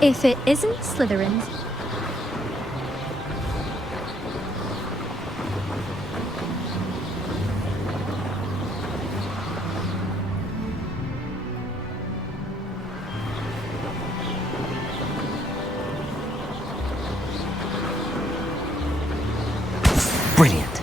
If it isn't Slytherin... Brilliant.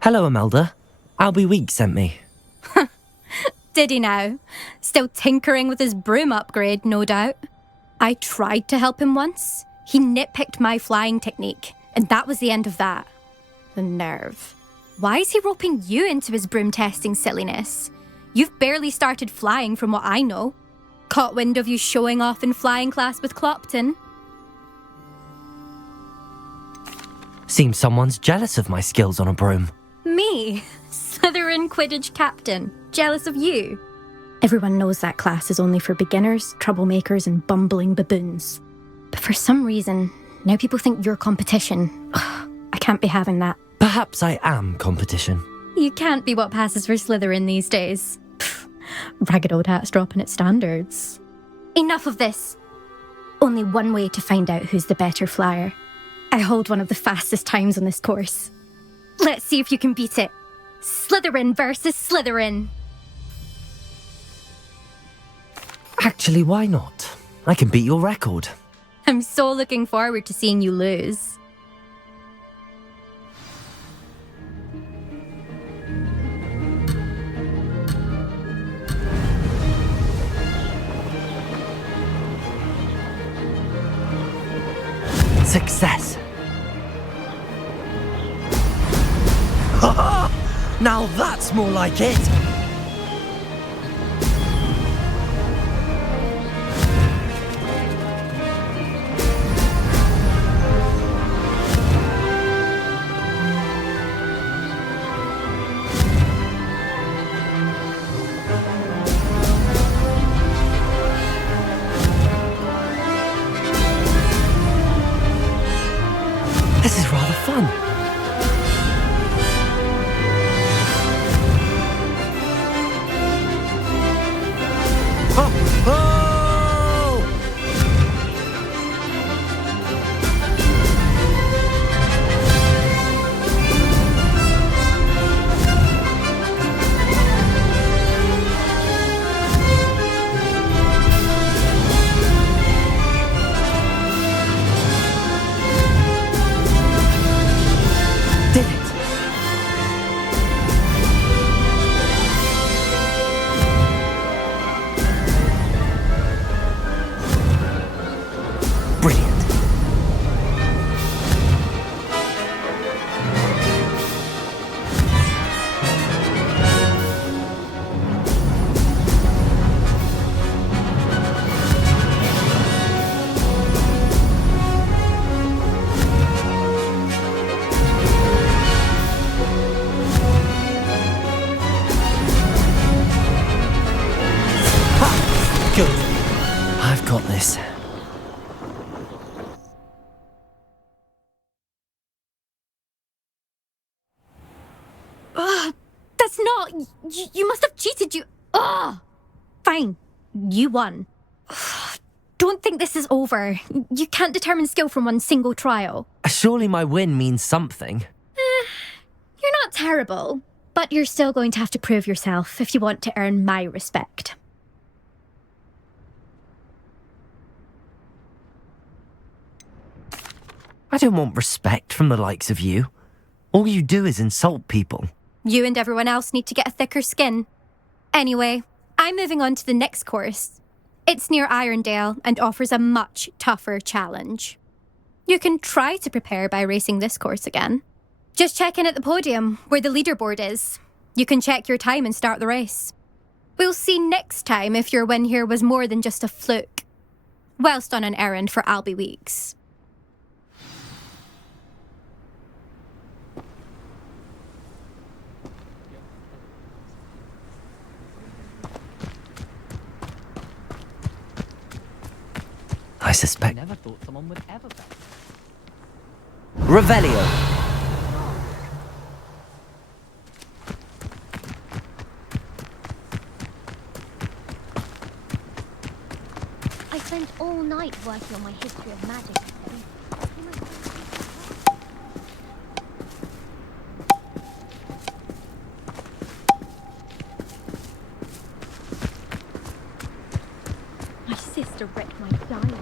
Hello, Imelda. Albie Weeks sent me. Did he now? Still tinkering with his broom upgrade, no doubt. I tried to help him once. He nitpicked my flying technique, and that was the end of that. The nerve. Why is he roping you into his broom testing silliness? You've barely started flying from what I know. Caught wind of you showing off in flying class with Clopton. Seems someone's jealous of my skills on a broom. Me? Slytherin Quidditch captain. Jealous of you? Everyone knows that class is only for beginners, troublemakers, and bumbling baboons. But for some reason, now people think you're competition. Ugh, I can't be having that. Perhaps I am competition. You can't be what passes for Slytherin these days. Pfft, ragged old hat's dropping its standards. Enough of this. Only one way to find out who's the better flyer. I hold one of the fastest times on this course. Let's see if you can beat it. Slytherin versus Slytherin. Actually, why not? I can beat your record. I'm so looking forward to seeing you lose. Success. Now that's more like it. This is rather fun. Did it? Brilliant. Good. I've got this. That's not... You must have cheated, you... Ugh! Fine. You won. Don't think this is over. You can't determine skill from one single trial. Surely my win means something. You're not terrible, but you're still going to have to prove yourself if you want to earn my respect. I don't want respect from the likes of you. All you do is insult people. You and everyone else need to get a thicker skin. Anyway, I'm moving on to the next course. It's near Irondale and offers a much tougher challenge. You can try to prepare by racing this course again. Just check in at the podium, where the leaderboard is. You can check your time and start the race. We'll see next time if your win here was more than just a fluke. Whilst on an errand for Albie Weeks. suspect. Never thought someone would ever bet. Revelio. I spent all night working on my history of magic today. My sister wrecked my diary.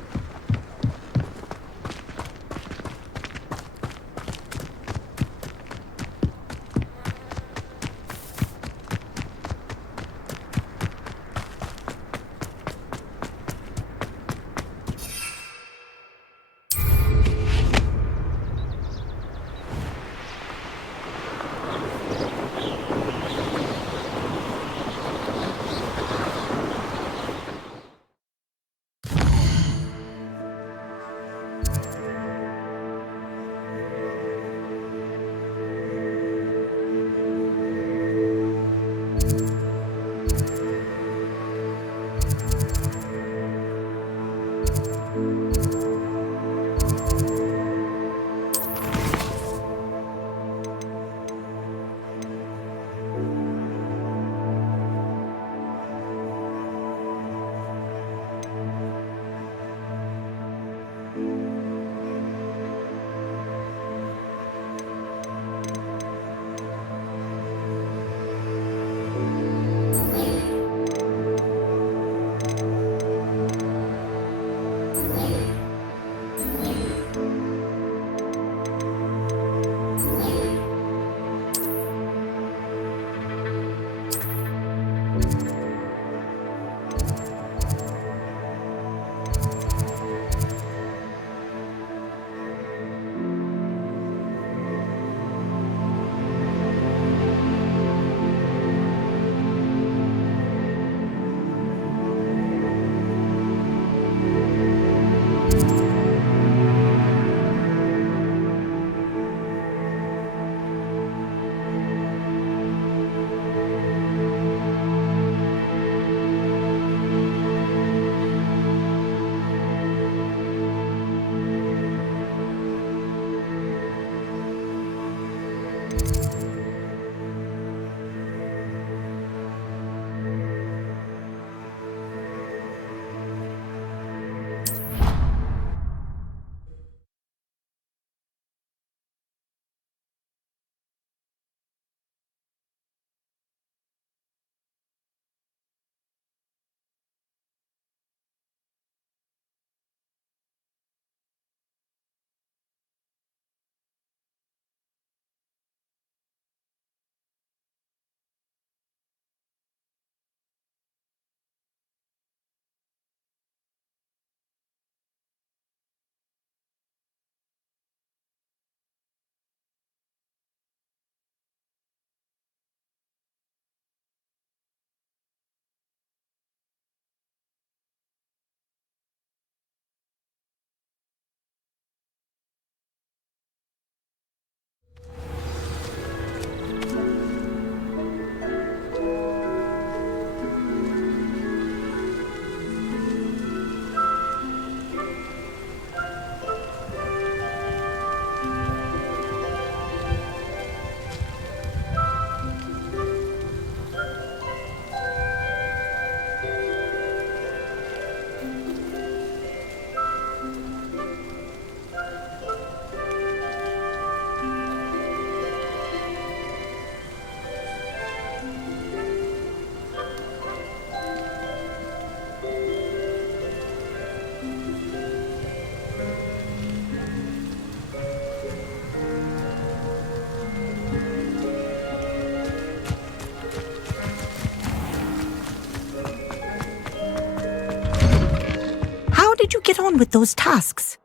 How did you get on with those tasks?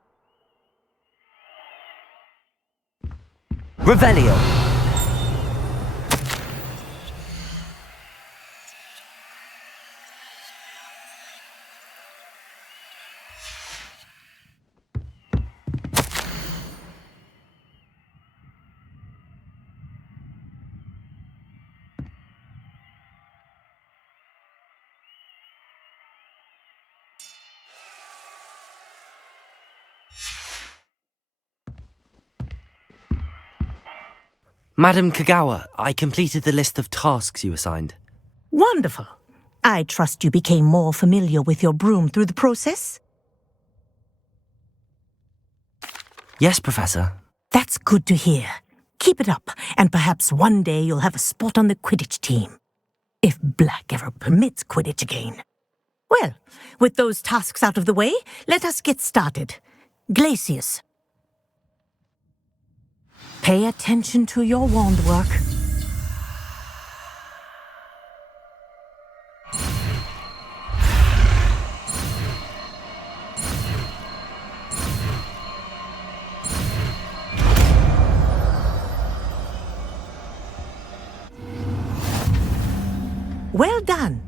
Revelio. Madam Kagawa, I completed the list of tasks you assigned. Wonderful. I trust you became more familiar with your broom through the process? Yes, Professor. That's good to hear. Keep it up, and perhaps one day you'll have a spot on the Quidditch team. If Black ever permits Quidditch again. Well, with those tasks out of the way, let us get started. Glacius. Pay attention to your wand work. Well done.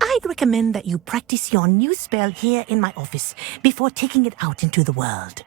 I'd recommend that you practice your new spell here in my office before taking it out into the world.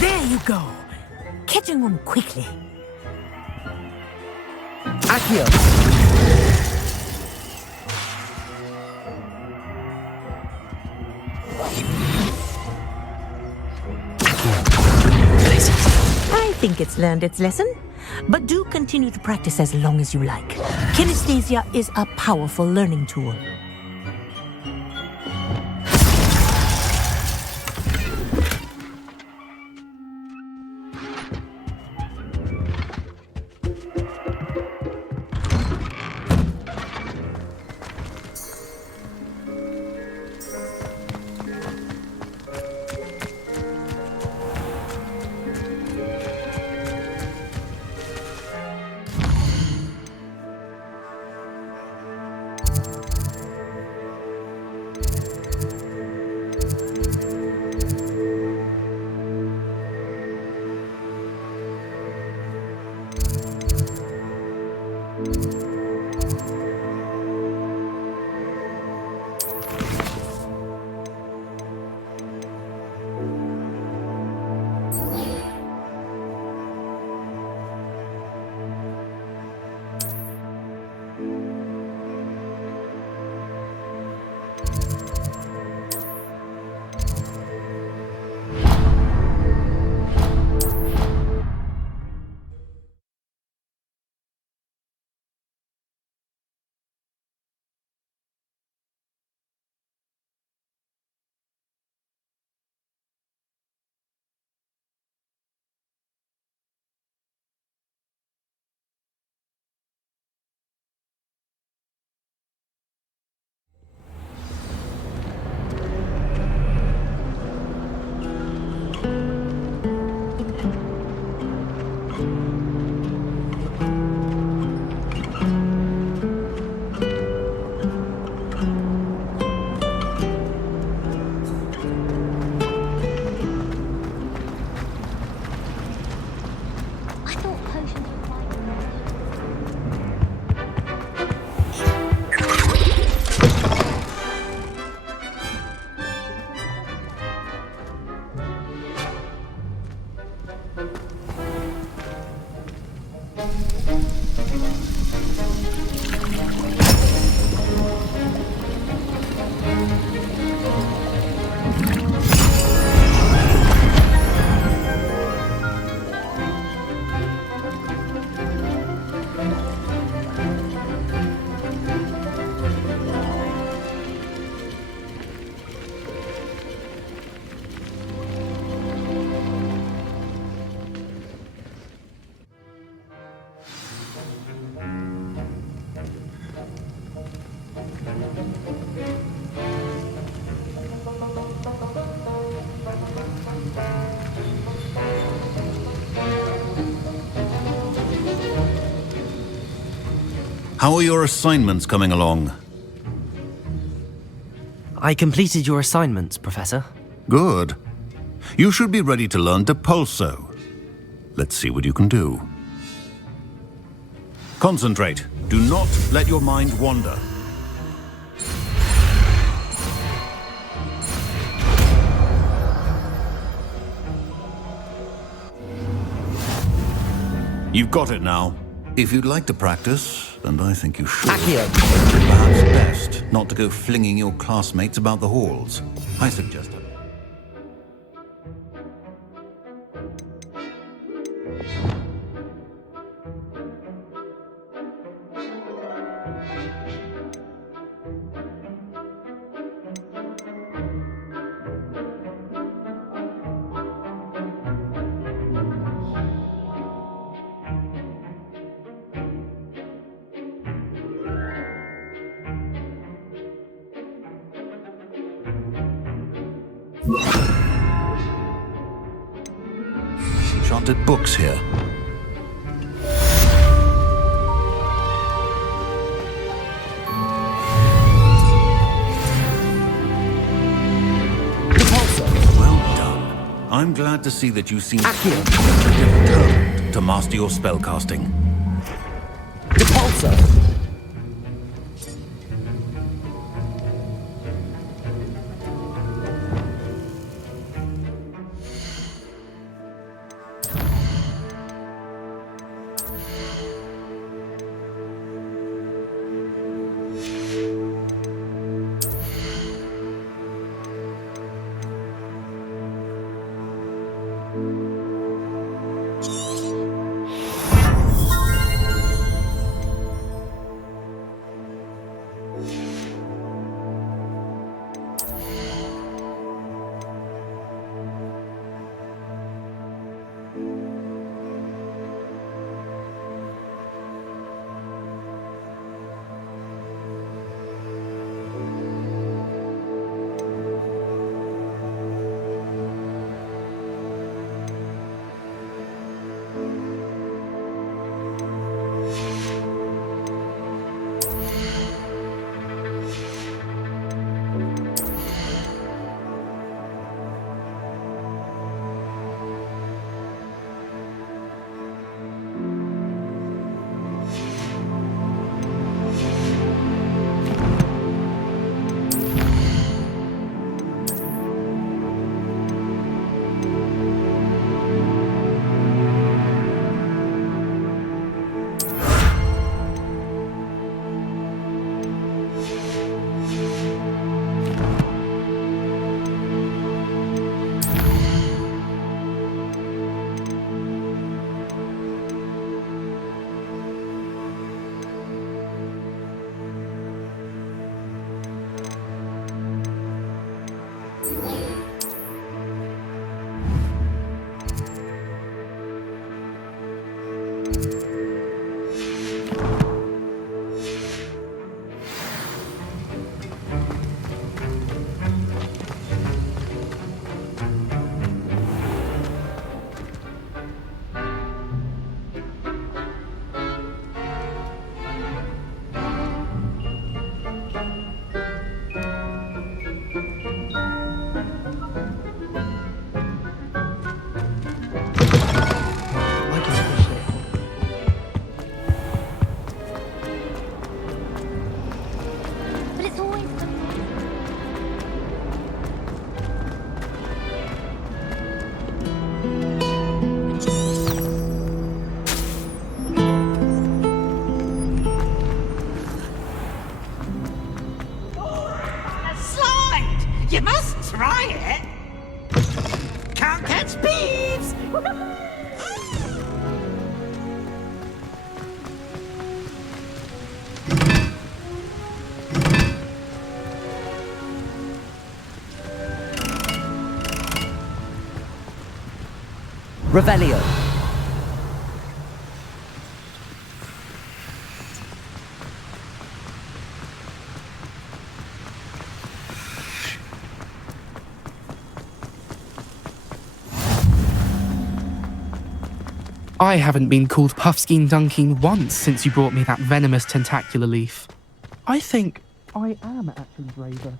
There you go. Catching them quickly. Accio! I think it's learned its lesson, but do continue to practice as long as you like. Kinesthesia is a powerful learning tool. How are your assignments coming along? I completed your assignments, Professor. Good. You should be ready to learn Depulso. Let's see what you can do. Concentrate. Do not let your mind wander. You've got it now. If you'd like to practice, and I think you should, Accio. it's perhaps best not to go flinging your classmates about the halls. I suggest it. Enchanted books here. Well done. I'm glad to see that you seem determined to master your spellcasting. Depulso. But it's always the Slide! You must try it! Can't catch beeves! Revelio. I haven't been called Puffskein Dunking once since you brought me that venomous tentacular leaf. I think I am actually braver.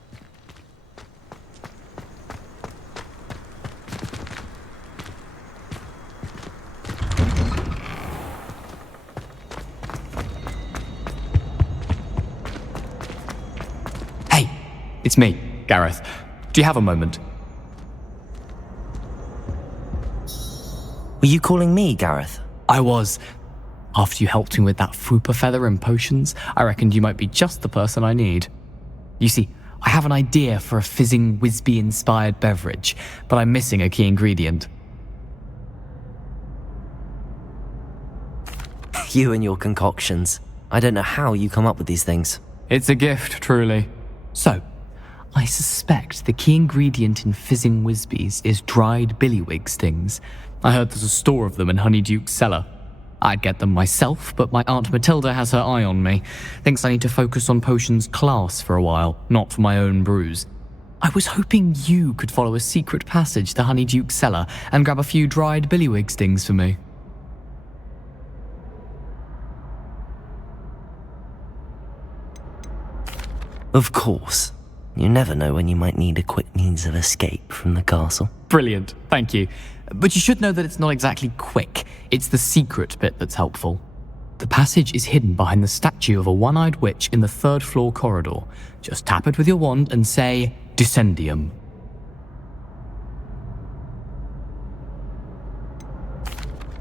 Hey, it's me, Gareth. Do you have a moment? Were you calling me, Gareth? I was. After you helped me with that Fupa feather and potions, I reckoned you might be just the person I need. You see, I have an idea for a fizzing Whizbee-inspired beverage, but I'm missing a key ingredient. You and your concoctions. I don't know how you come up with these things. It's a gift, truly. So, I suspect the key ingredient in fizzing Whizbees is dried billywig stings. I heard there's a store of them in Honeyduke's cellar. I'd get them myself, but my Aunt Matilda has her eye on me. Thinks I need to focus on potions class for a while, not for my own brews. I was hoping you could follow a secret passage to Honeyduke's cellar and grab a few dried billywig stings for me. Of course. You never know when you might need a quick means of escape from the castle. Brilliant, thank you. But you should know that it's not exactly quick. It's the secret bit that's helpful. The passage is hidden behind the statue of a one-eyed witch in the third-floor corridor. Just tap it with your wand and say, Descendium.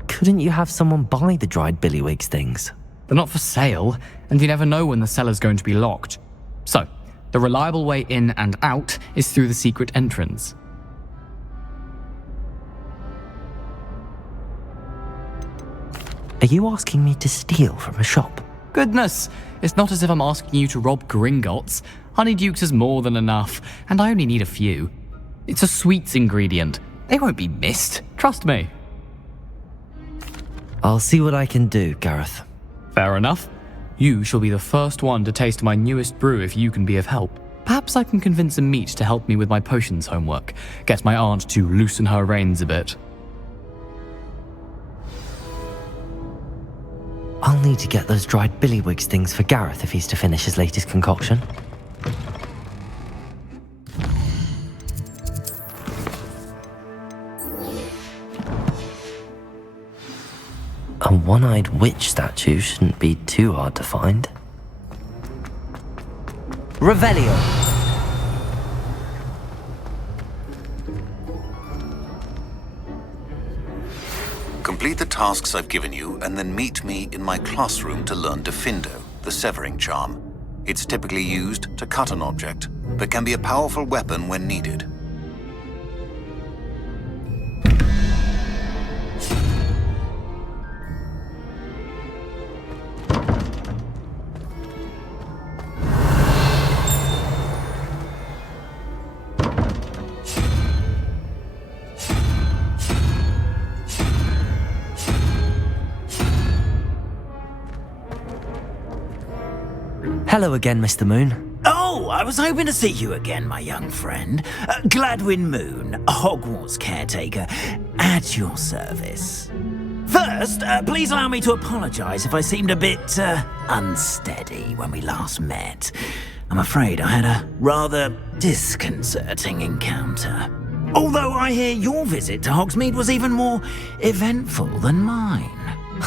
Couldn't you have someone buy the dried billywig stings? They're not for sale, and you never know when the cellar's going to be locked. So, the reliable way in and out is through the secret entrance. Are you asking me to steal from a shop? Goodness, it's not as if I'm asking you to rob Gringotts. Honeyduke's is more than enough, and I only need a few. It's a sweets ingredient. They won't be missed, trust me. I'll see what I can do, Gareth. Fair enough. You shall be the first one to taste my newest brew if you can be of help. Perhaps I can convince a meat to help me with my potions homework. Get my aunt to loosen her reins a bit. I'll need to get those dried billywig stings for Gareth if he's to finish his latest concoction. A one-eyed witch statue shouldn't be too hard to find. Revelio! Complete the tasks I've given you, and then meet me in my classroom to learn Defindo, the severing charm. It's typically used to cut an object, but can be a powerful weapon when needed. Hello again, Mr. Moon. Oh, I was hoping to see you again, my young friend. Gladwin Moon, Hogwarts caretaker, at your service. First, please allow me to apologise if I seemed a bit unsteady when we last met. I'm afraid I had a rather disconcerting encounter. Although I hear your visit to Hogsmeade was even more eventful than mine.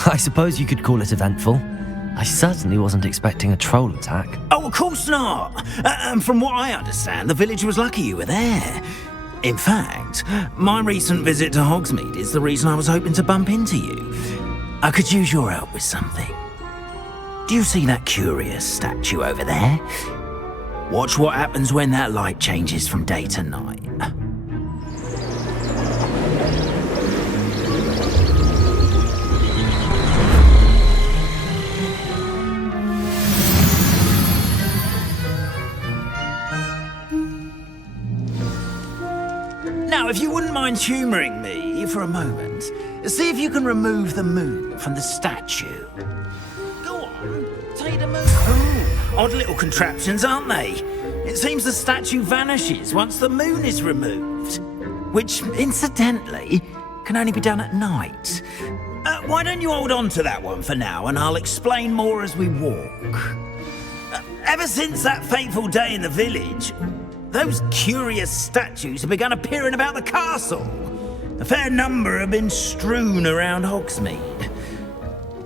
I suppose you could call it eventful. I certainly wasn't expecting a troll attack. Oh, of course not. And from what I understand, the village was lucky you were there. In fact, my recent visit to Hogsmeade is the reason I was hoping to bump into you. I could use your help with something. Do you see that curious statue over there? Watch what happens when that light changes from day to night. Now, if you wouldn't mind humouring me for a moment, see if you can remove the moon from the statue. Go on, take the moon. Oh, odd little contraptions, aren't they? It seems the statue vanishes once the moon is removed. Which, incidentally, can only be done at night. Why don't you hold on to that one for now, and I'll explain more as we walk. Ever since that fateful day in the village, those curious statues have begun appearing about the castle. A fair number have been strewn around Hogsmeade.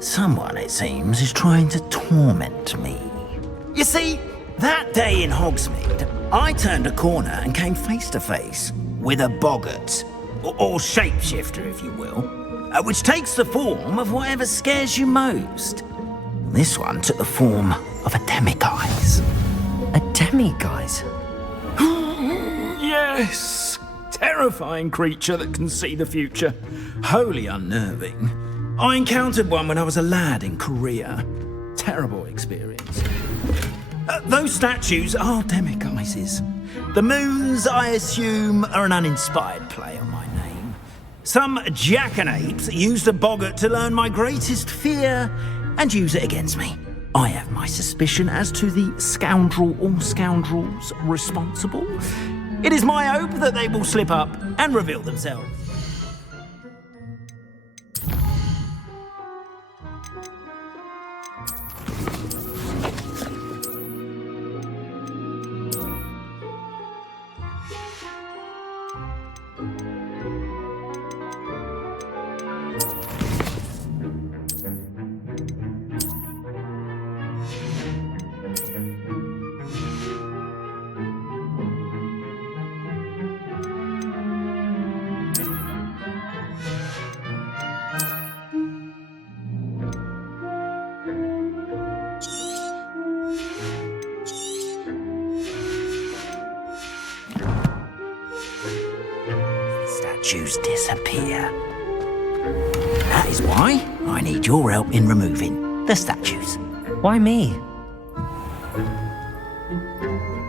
Someone, it seems, is trying to torment me. You see, that day in Hogsmeade, I turned a corner and came face to face with a boggart, or shapeshifter, if you will, which takes the form of whatever scares you most. This one took the form of a demiguise. A demiguise? Yes! Terrifying creature that can see the future. Wholly unnerving. I encountered one when I was a lad in Korea. Terrible experience. Those statues are demiguises. The moons, I assume, are an uninspired play on my name. Some jackanapes used a boggart to learn my greatest fear and use it against me. I have my suspicion as to the scoundrel or scoundrels responsible. It is my hope that they will slip up and reveal themselves. Statues disappear. That is why I need your help in removing the statues. Why me?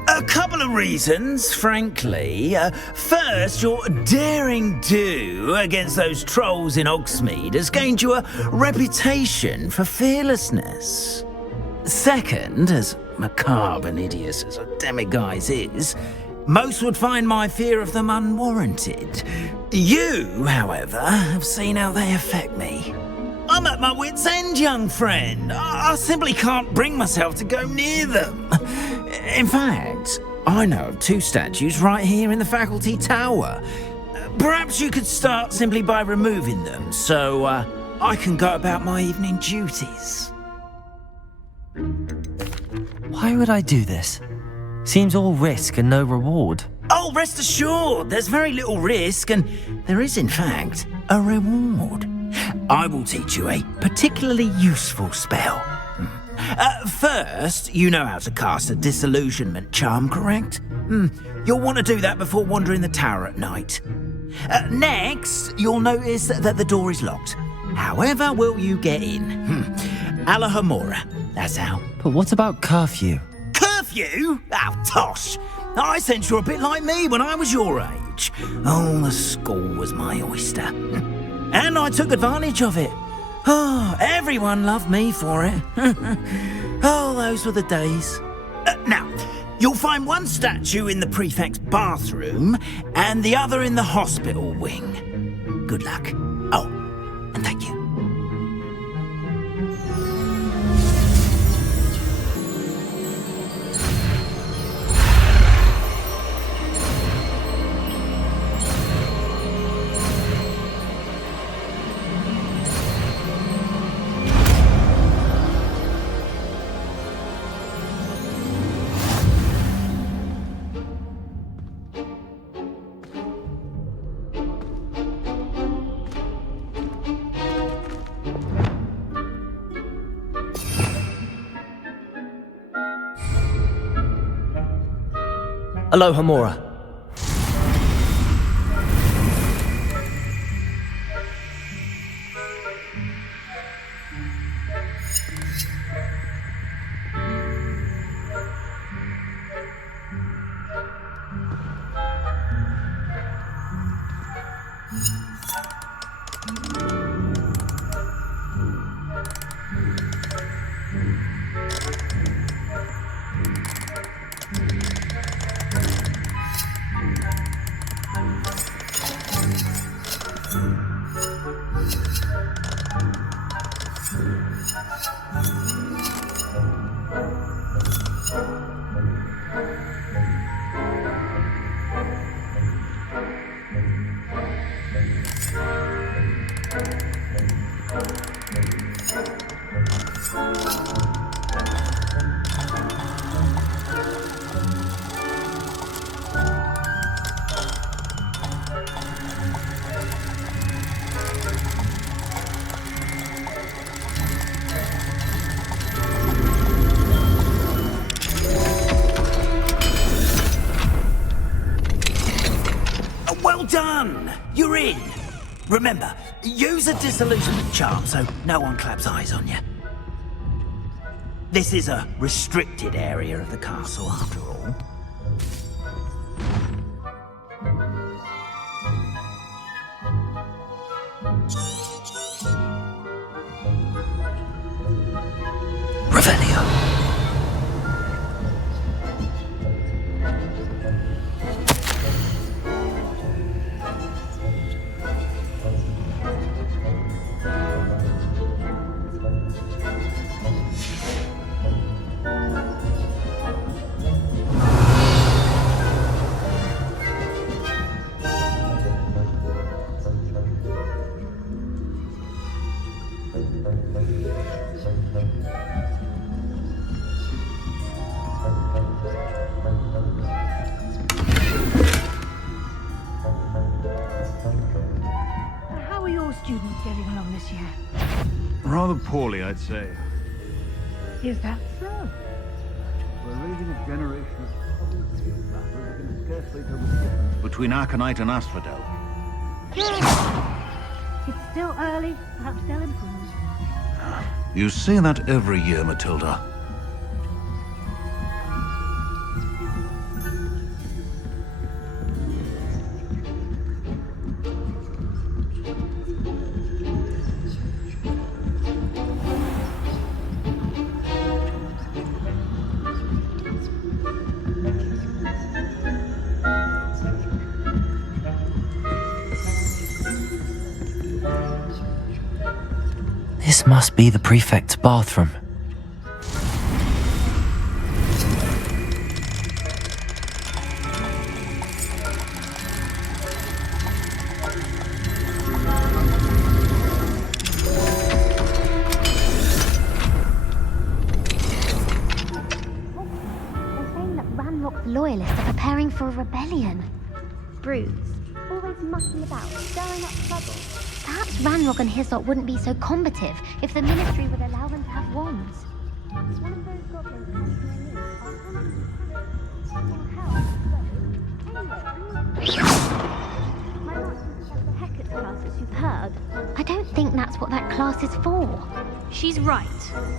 A couple of reasons, frankly. First, your daring do against those trolls in Hogsmeade has gained you a reputation for fearlessness. Second, as macabre and hideous as a demiguise is, most would find my fear of them unwarranted. You, however, have seen how they affect me. I'm at my wit's end, young friend. I simply can't bring myself to go near them. In fact, I know of two statues right here in the faculty tower. Perhaps you could start simply by removing them, so I can go about my evening duties. Why would I do this? Seems all risk and no reward. Oh, rest assured, there's very little risk, and there is, in fact, a reward. I will teach you a particularly useful spell. First, you know how to cast a disillusionment charm, correct? You'll want to do that before wandering the tower at night. Next, you'll notice that the door is locked. However will you get in? Alahomora, that's how. But what about curfew? Curfew? Oh, tosh. I sense you're a bit like me when I was your age. Oh, the school was my oyster. And I took advantage of it. Oh, everyone loved me for it. Oh, those were the days. Now, you'll find one statue in the prefect's bathroom and the other in the hospital wing. Good luck. Oh, and thank you. Alohomora. Well done! You're in! Remember, use a disillusionment charm so no one claps eyes on you. This is a restricted area of the castle, after all. Revelio. How are your students getting along this year? Rather poorly, I'd say. Is that so? We're raising a generation of common skill battlers who can scarcely tell the difference between Aconite and Asphodel. It's still early, perhaps they'll improve. You say that every year, Matilda. This must be the prefect's bathroom. They're saying that Ranrock's loyalists are preparing for a rebellion. Brutes, always mucking about, stirring up trouble. Perhaps Ranrock and his lot wouldn't be so combative if the Ministry would allow them to have wands. One of those goblins comes to my niece. Class that you've heard. I don't think that's what that class is for. She's right.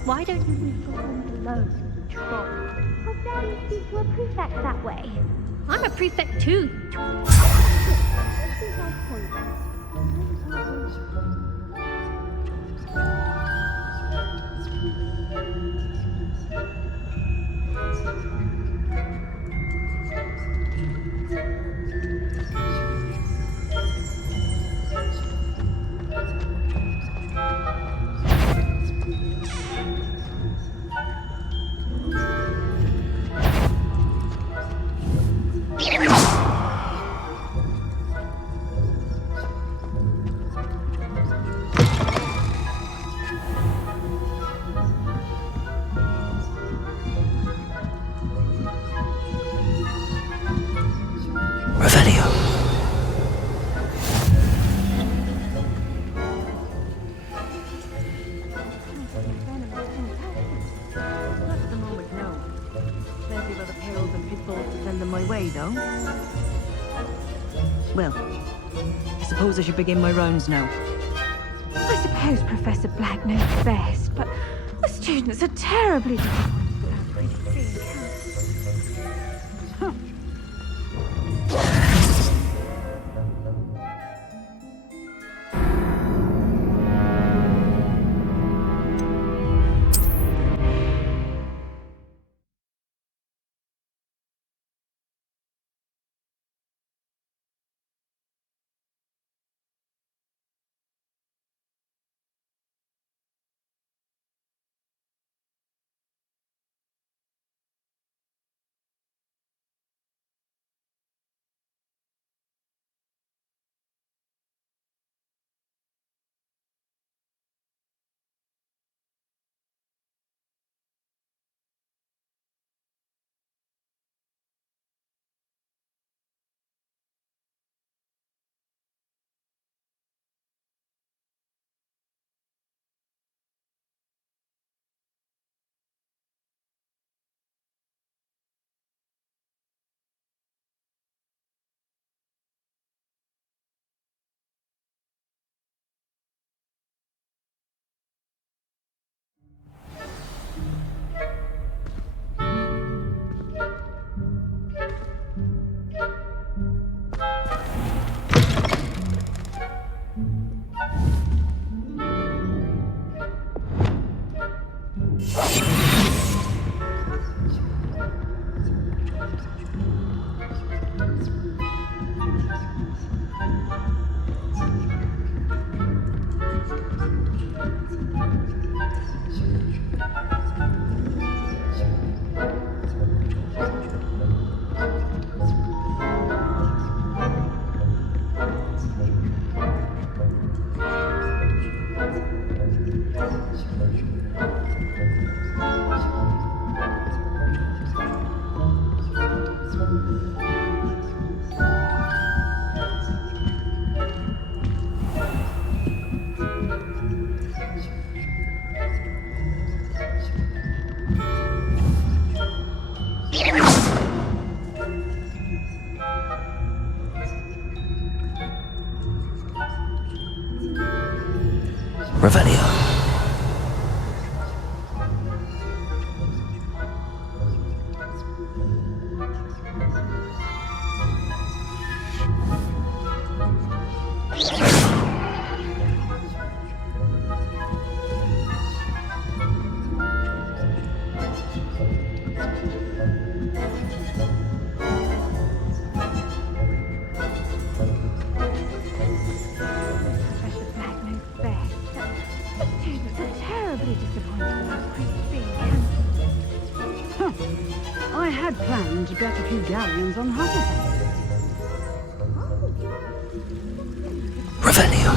Why don't you leave the wind alone, troll? How dare you speak to a prefect that way? I'm a prefect too. This is my point. Revelio. Not at the moment, no. Plenty of other perils and pitfalls to send them my way, though. Well, I suppose I should begin my rounds now. I suppose Professor Black knows best, but the students are terribly difficult. Revelio. Professor Black knows best. Students are terribly disappointed about Chris being cancelled. I had planned to bet a few galleons on Hufflepuff. Revelio.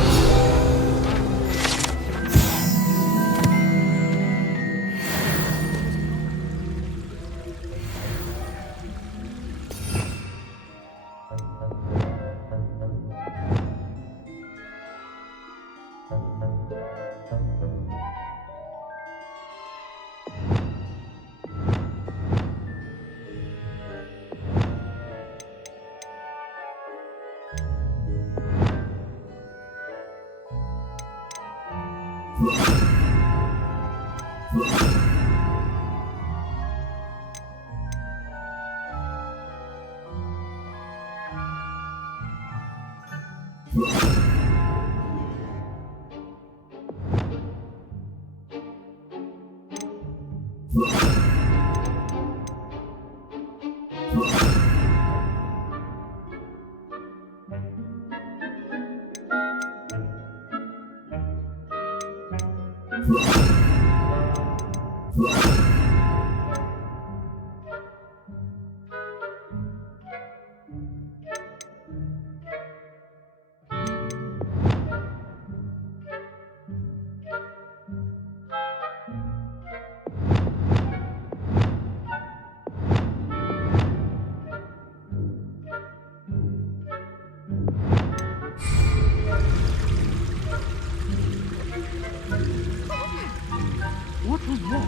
What was what?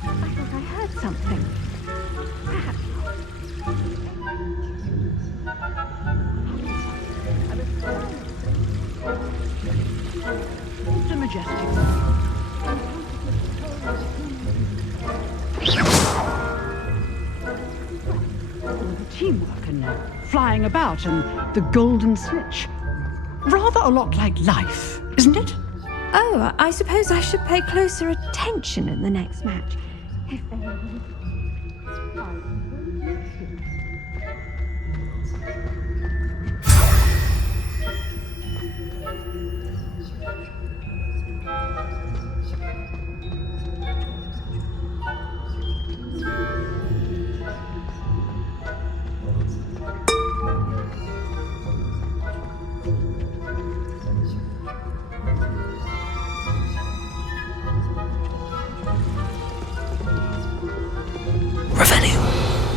I thought I heard something. Perhaps not. Mr. Majestic. All the teamwork and flying about and the golden snitch. Rather a lot like life, isn't it? Oh, I suppose I should pay closer attention in the next match. If they Revelio.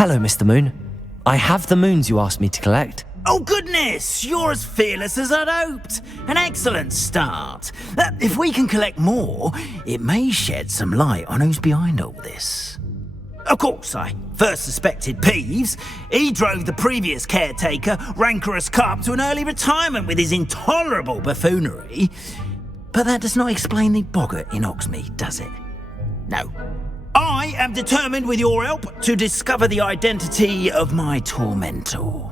Hello, Mr. Moon. I have the moons you asked me to collect. Oh, goodness! You're as fearless as I'd hoped. An excellent start. If we can collect more, it may shed some light on who's behind all this. Of course, I first suspected Peeves. He drove the previous caretaker, Rancorous Carp, to an early retirement with his intolerable buffoonery. But that does not explain the boggart in Hogsmeade, does it? No. I am determined, with your help, to discover the identity of my tormentor.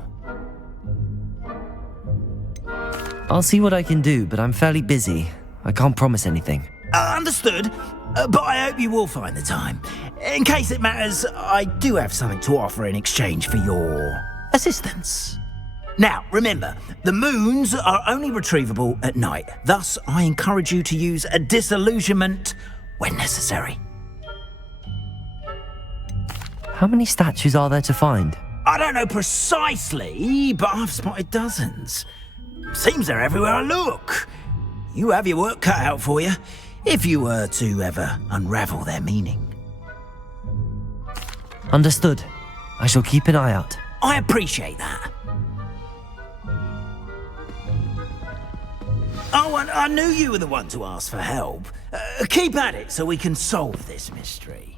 I'll see what I can do, but I'm fairly busy. I can't promise anything. Understood, but I hope you will find the time. In case it matters, I do have something to offer in exchange for your assistance. Now, remember, the moons are only retrievable at night. Thus, I encourage you to use a disillusionment when necessary. How many statues are there to find? I don't know precisely, but I've spotted dozens. Seems they're everywhere I look. You have your work cut out for you, if you were to ever unravel their meaning. Understood. I shall keep an eye out. I appreciate that. Oh, and I knew you were the one to ask for help. Keep at it so we can solve this mystery.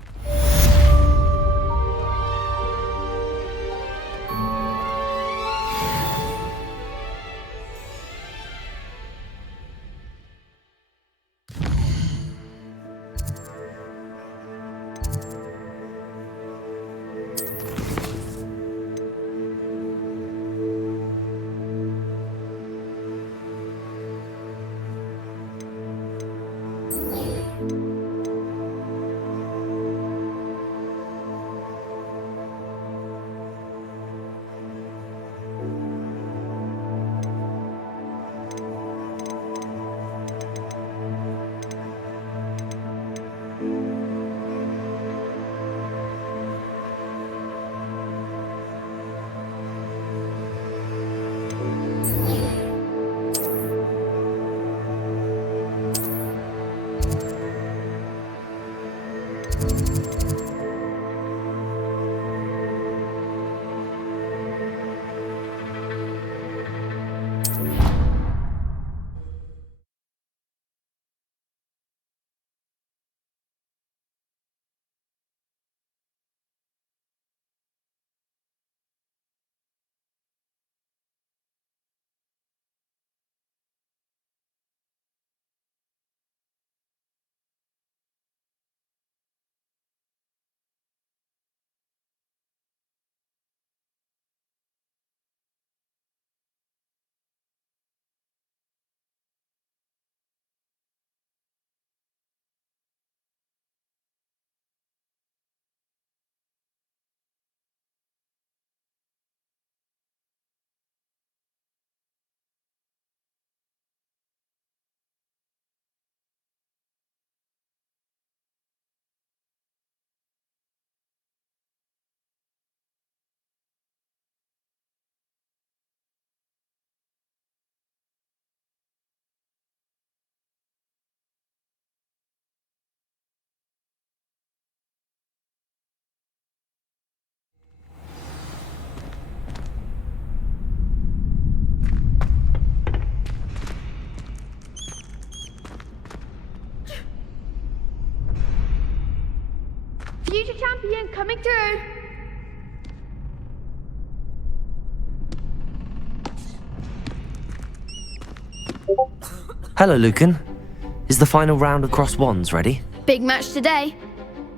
Future champion coming through. Hello, Lucan. Is the final round across wands ready? Big match today.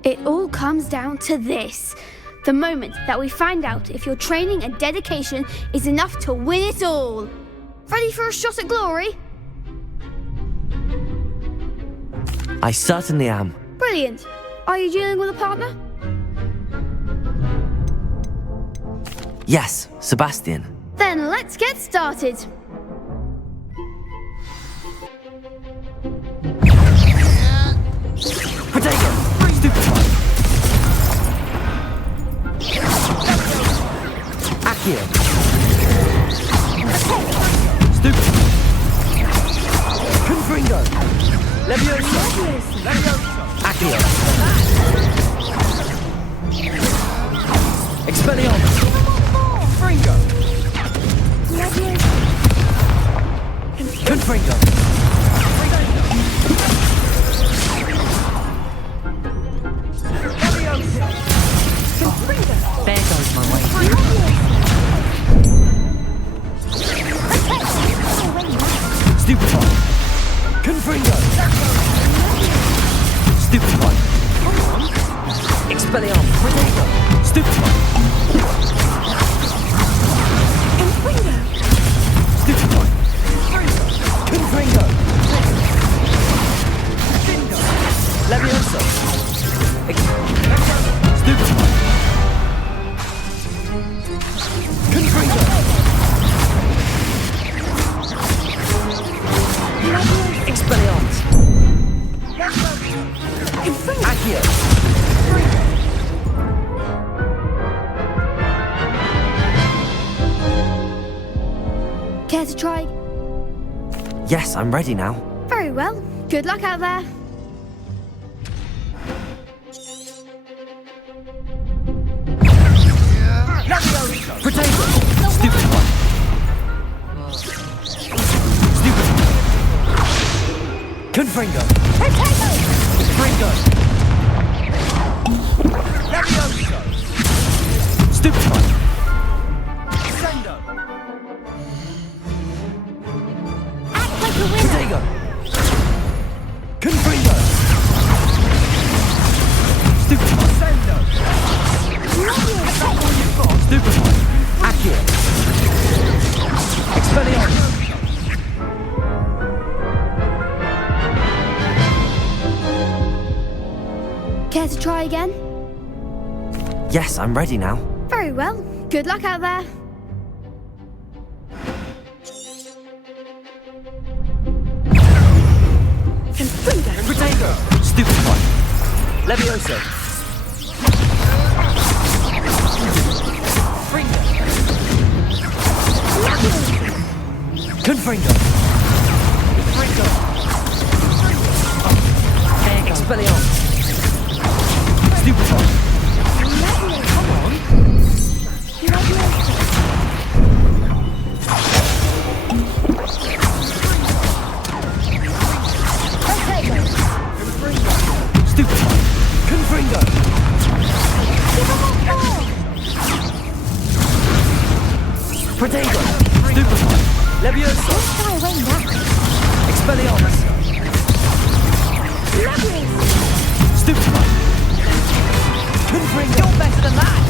It all comes down to this. The moment that we find out if your training and dedication is enough to win it all. Ready for a shot at glory? I certainly am. Brilliant. Are you dealing with a partner? Yes, Sebastian. Then let's get started. Protego! Stupefy! Accio! Stupefy! Confringo! Levioso! Accio! Expelliarmus! Expelliarmus! Protego! Stupefy! Confringo! Stupefy! Confringo! Bingo! Levioso! Stupefy! Confringo! Expelliarmus! Accio! Care to try? Yes, I'm ready now. Very well. Good luck out there. Protego! Stupefy! Stupefy! Confringo! Protego! Confringo! Levioso! Stupefy! Sendo! Act like a winner. Protego! Confringo! Stupefy! Sendo! Stupefy! Accio! Expelliarmus! Care to try again? Yes, I'm ready now. Very well. Good luck out there. Confringo! Protego! Stupefy! Levioso! Confringo! Confringo! Expelliarmus! Stupefy! Come on! Stupefy! Confringo! Protego! Stupefy! Levioso! Expelliarmus! Stupefy! Confringo! You're better than that!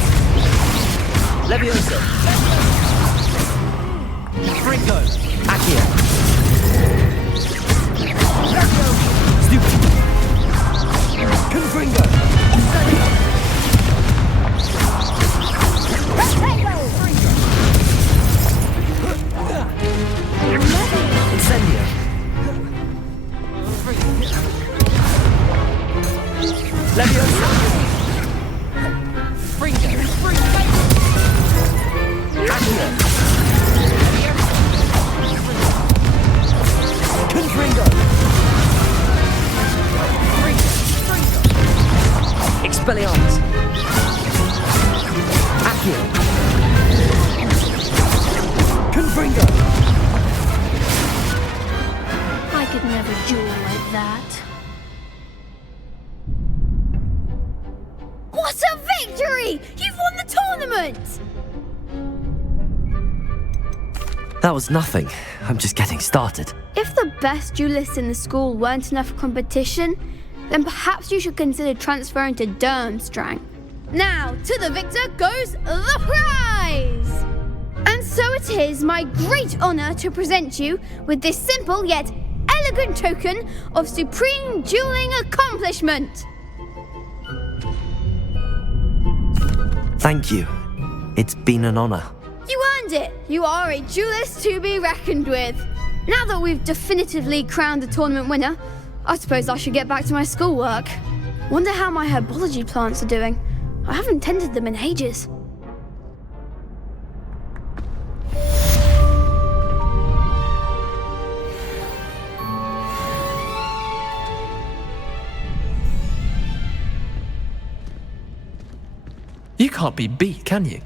Levioso! Confringo! Accio! Stupefy! Confringo! Incendio! Levioso! Fringo! Accio! Confringo! Expelliarmus! Accio! Confringo! I could never duel like that. What a victory! You've won the tournament! That was nothing. I'm just getting started. If the best duelists in the school weren't enough for competition, then perhaps you should consider transferring to Durmstrang. Now, to the victor goes the prize! And so it is my great honor to present you with this simple yet elegant token of supreme dueling accomplishment. Thank you. It's been an honor. You earned it. You are a duelist to be reckoned with. Now that we've definitively crowned the tournament winner, I suppose I should get back to my schoolwork. Wonder how my herbology plants are doing. I haven't tended them in ages. You can't be beat, can you?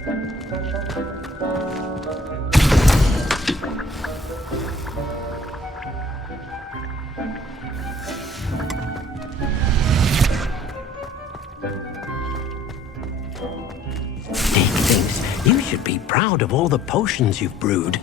You should be proud of all the potions you've brewed.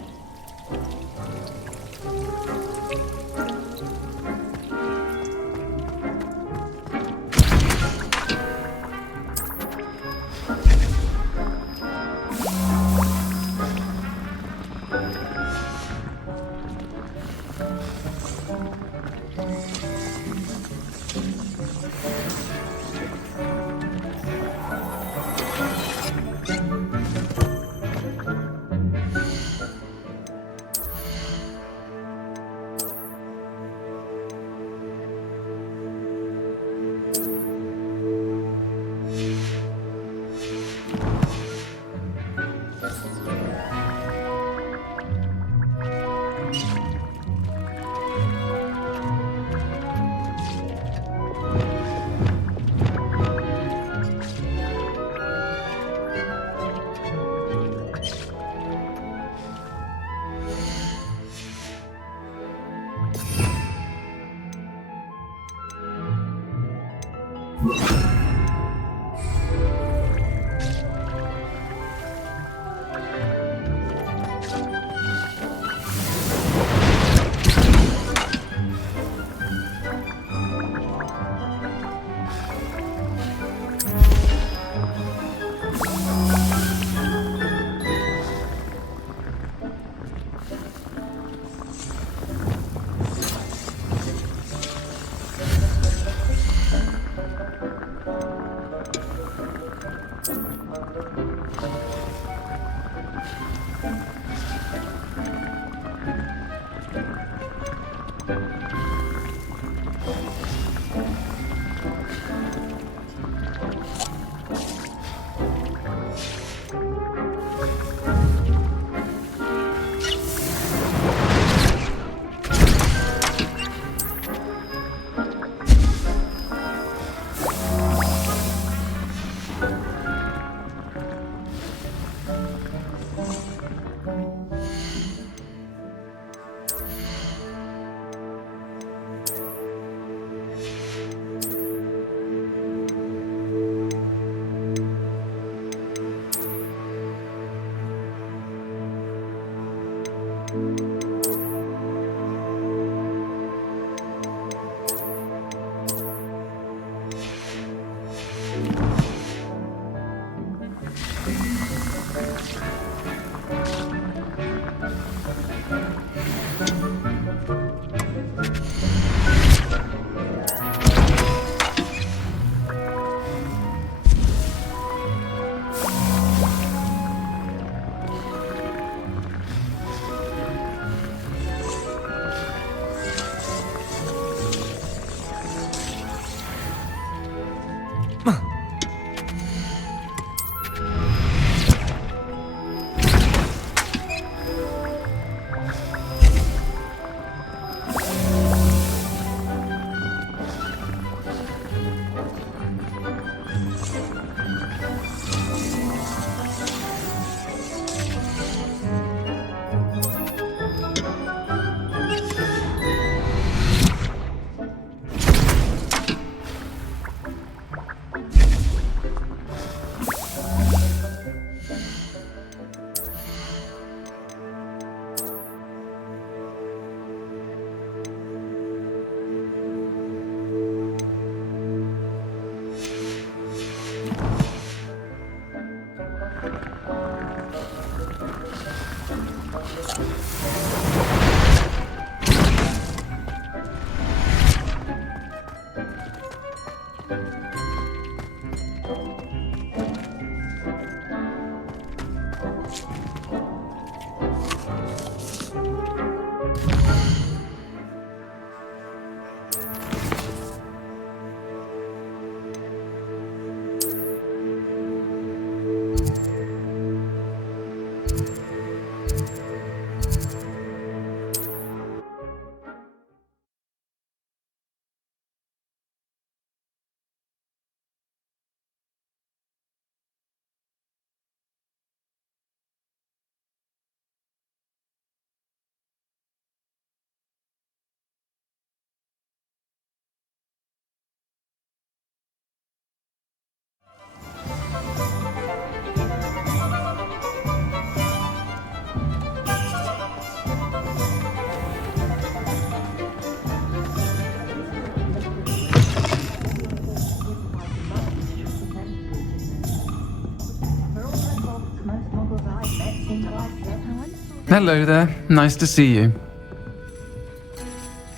Hello there. Nice to see you.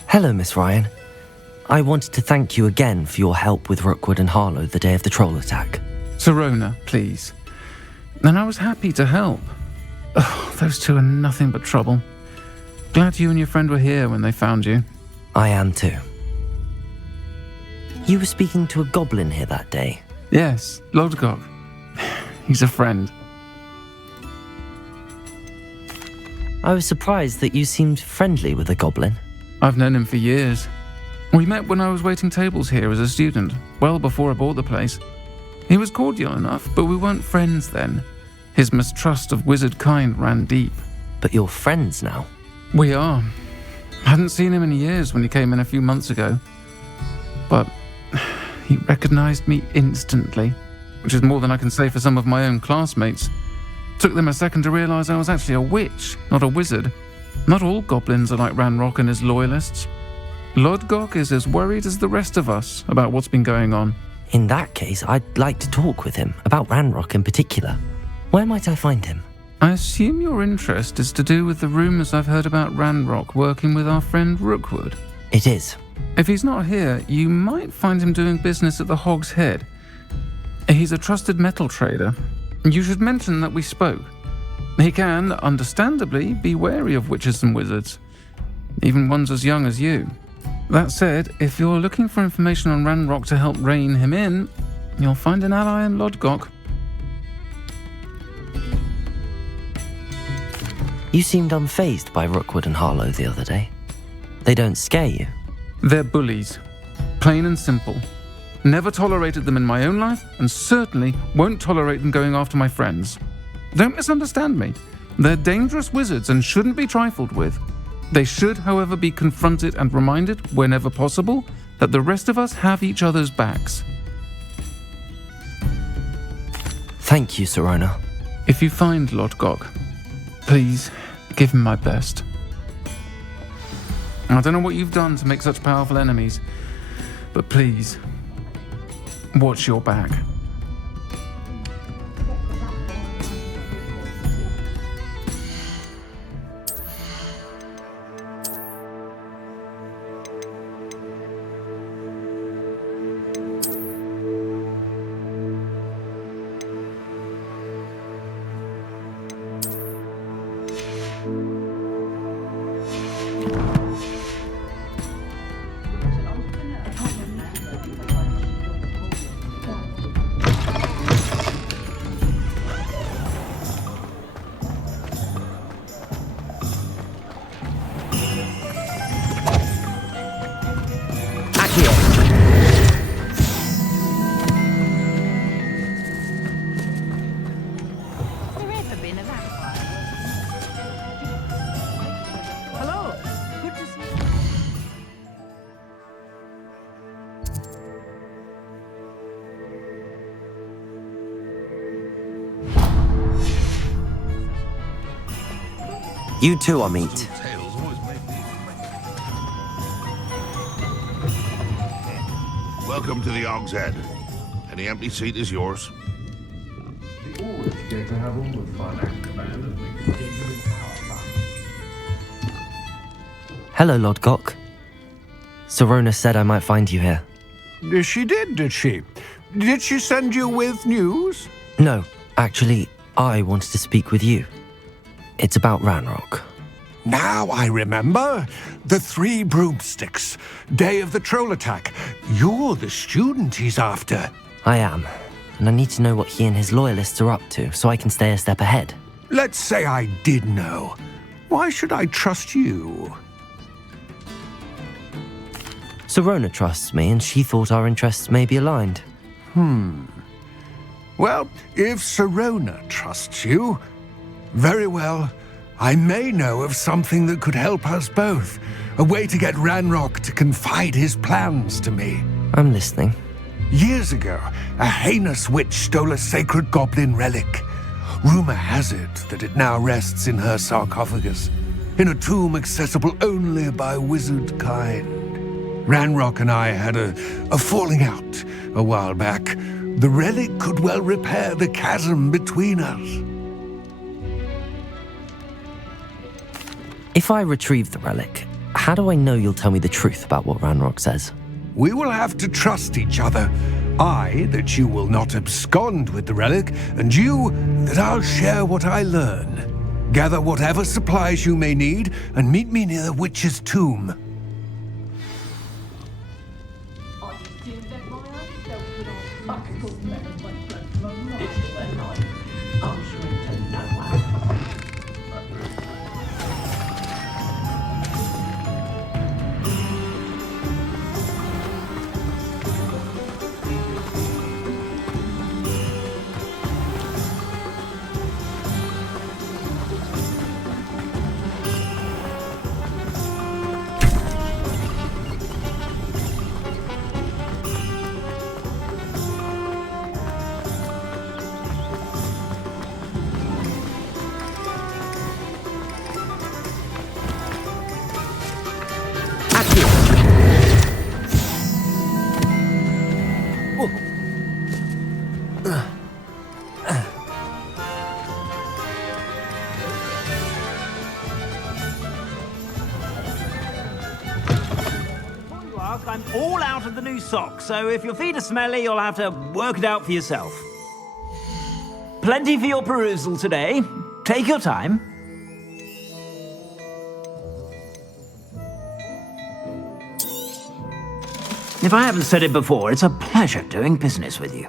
Hello, Miss Ryan. I wanted to thank you again for your help with Rookwood and Harlow the day of the troll attack. Sirona, please. And I was happy to help. Oh, those two are nothing but trouble. Glad you and your friend were here when they found you. I am too. You were speaking to a goblin here that day. Yes, Lodgok. He's a friend. I was surprised that you seemed friendly with the goblin. I've known him for years. We met when I was waiting tables here as a student, well before I bought the place. He was cordial enough, but we weren't friends then. His mistrust of wizard kind ran deep. But you're friends now? We are. I hadn't seen him in years when he came in a few months ago. But he recognized me instantly, which is more than I can say for some of my own classmates. Took them a second to realize I was actually a witch, not a wizard. Not all goblins are like Ranrock and his loyalists. Lodgok is as worried as the rest of us about what's been going on. In that case, I'd like to talk with him, about Ranrock in particular. Where might I find him? I assume your interest is to do with the rumors I've heard about Ranrock working with our friend Rookwood. It is. If he's not here, you might find him doing business at the Hog's Head. He's a trusted metal trader. You should mention that we spoke. He can, understandably, be wary of witches and wizards, even ones as young as you. That said, if you're looking for information on Ranrock to help rein him in, you'll find an ally in Lodgok. You seemed unfazed by Rookwood and Harlow the other day. They don't scare you? They're bullies. Plain and simple. Never tolerated them in my own life, and certainly won't tolerate them going after my friends. Don't misunderstand me. They're dangerous wizards and shouldn't be trifled with. They should, however, be confronted and reminded, whenever possible, that the rest of us have each other's backs. Thank you, Sirona. If you find Lodgok, please give him my best. I don't know what you've done to make such powerful enemies, but please, watch your back. You too, Amit. Welcome to the Hog's Head. Any empty seat is yours. Hello, Lodgok. Sirona said I might find you here. She did she? Did she send you with news? No, actually, I wanted to speak with you. It's about Ranrock. Now I remember. The 3 broomsticks. Day of the troll attack. You're the student he's after. I am, and I need to know what he and his loyalists are up to so I can stay a step ahead. Let's say I did know. Why should I trust you? Sirona trusts me, and she thought our interests may be aligned. Well, if Sirona trusts you, very well. I may know of something that could help us both. A way to get Ranrock to confide his plans to me. I'm listening. Years ago, a heinous witch stole a sacred goblin relic. Rumor has it that it now rests in her sarcophagus, in a tomb accessible only by wizard kind. Ranrock and I had a falling out a while back. The relic could well repair the chasm between us. If I retrieve the relic, how do I know you'll tell me the truth about what Ranrock says? We will have to trust each other. I, that you will not abscond with the relic, and you, that I'll share what I learn. Gather whatever supplies you may need, and meet me near the witch's tomb. I'm all out of the new socks, so if your feet are smelly, you'll have to work it out for yourself. Plenty for your perusal today. Take your time. If I haven't said it before, it's a pleasure doing business with you.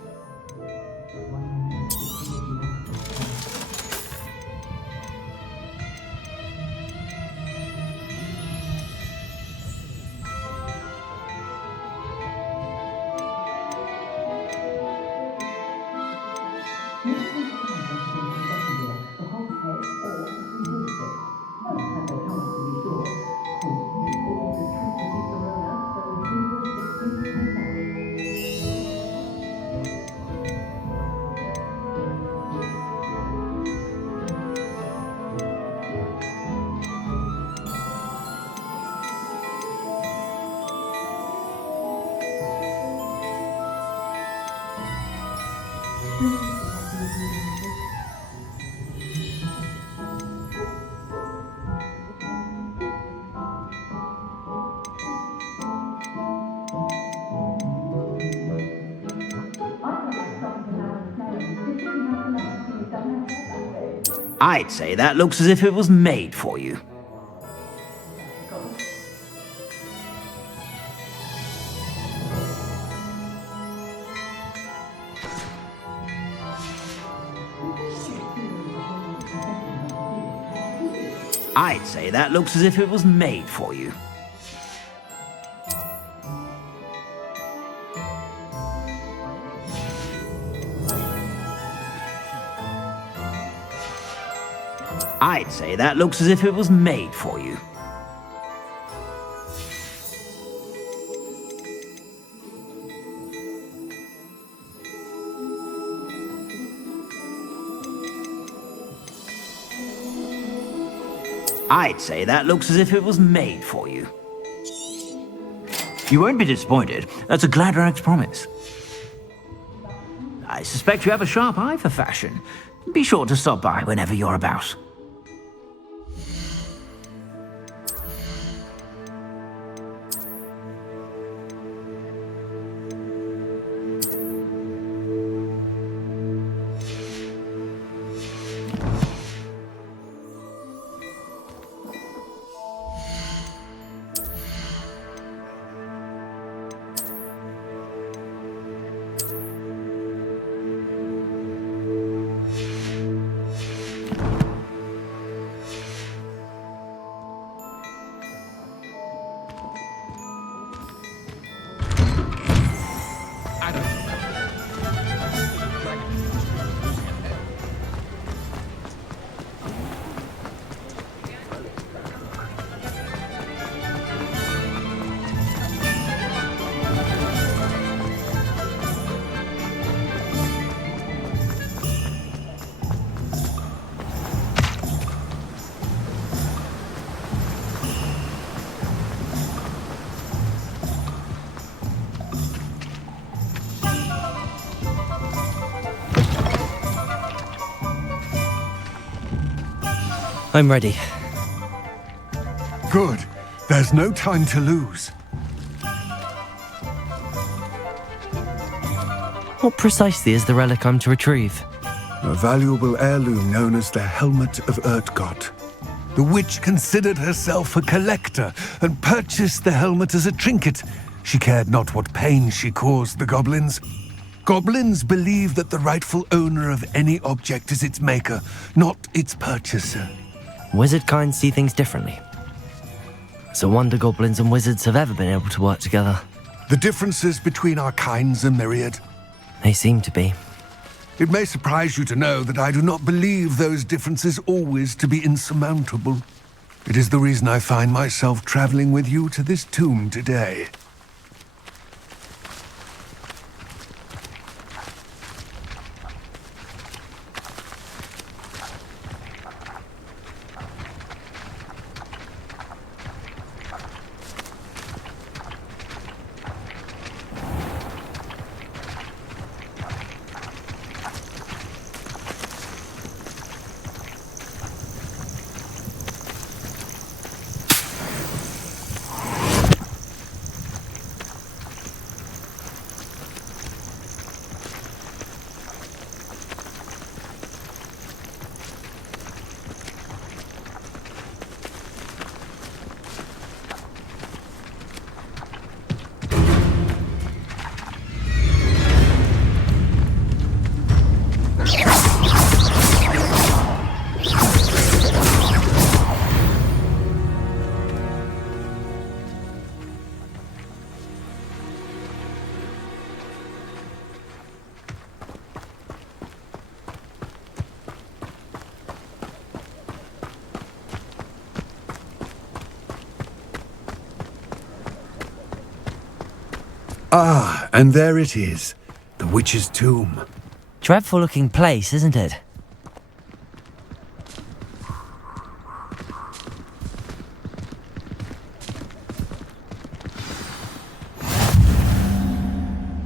I'd say that looks as if it was made for you. I'd say that looks as if it was made for you. I'd say that looks as if it was made for you. I'd say that looks as if it was made for you. You won't be disappointed. That's a Gladrag's promise. I suspect you have a sharp eye for fashion. Be sure to stop by whenever you're about. I'm ready. Good. There's no time to lose. What precisely is the relic I'm to retrieve? A valuable heirloom known as the Helmet of Urtgott. The witch considered herself a collector and purchased the helmet as a trinket. She cared not what pain she caused the goblins. Goblins believe that the rightful owner of any object is its maker, not its purchaser. Wizard kind see things differently. It's a wonder goblins and wizards have ever been able to work together. The differences between our kinds are myriad. They seem to be. It may surprise you to know that I do not believe those differences always to be insurmountable. It is the reason I find myself traveling with you to this tomb today. Ah, and there it is. The witch's tomb. Dreadful looking place, isn't it?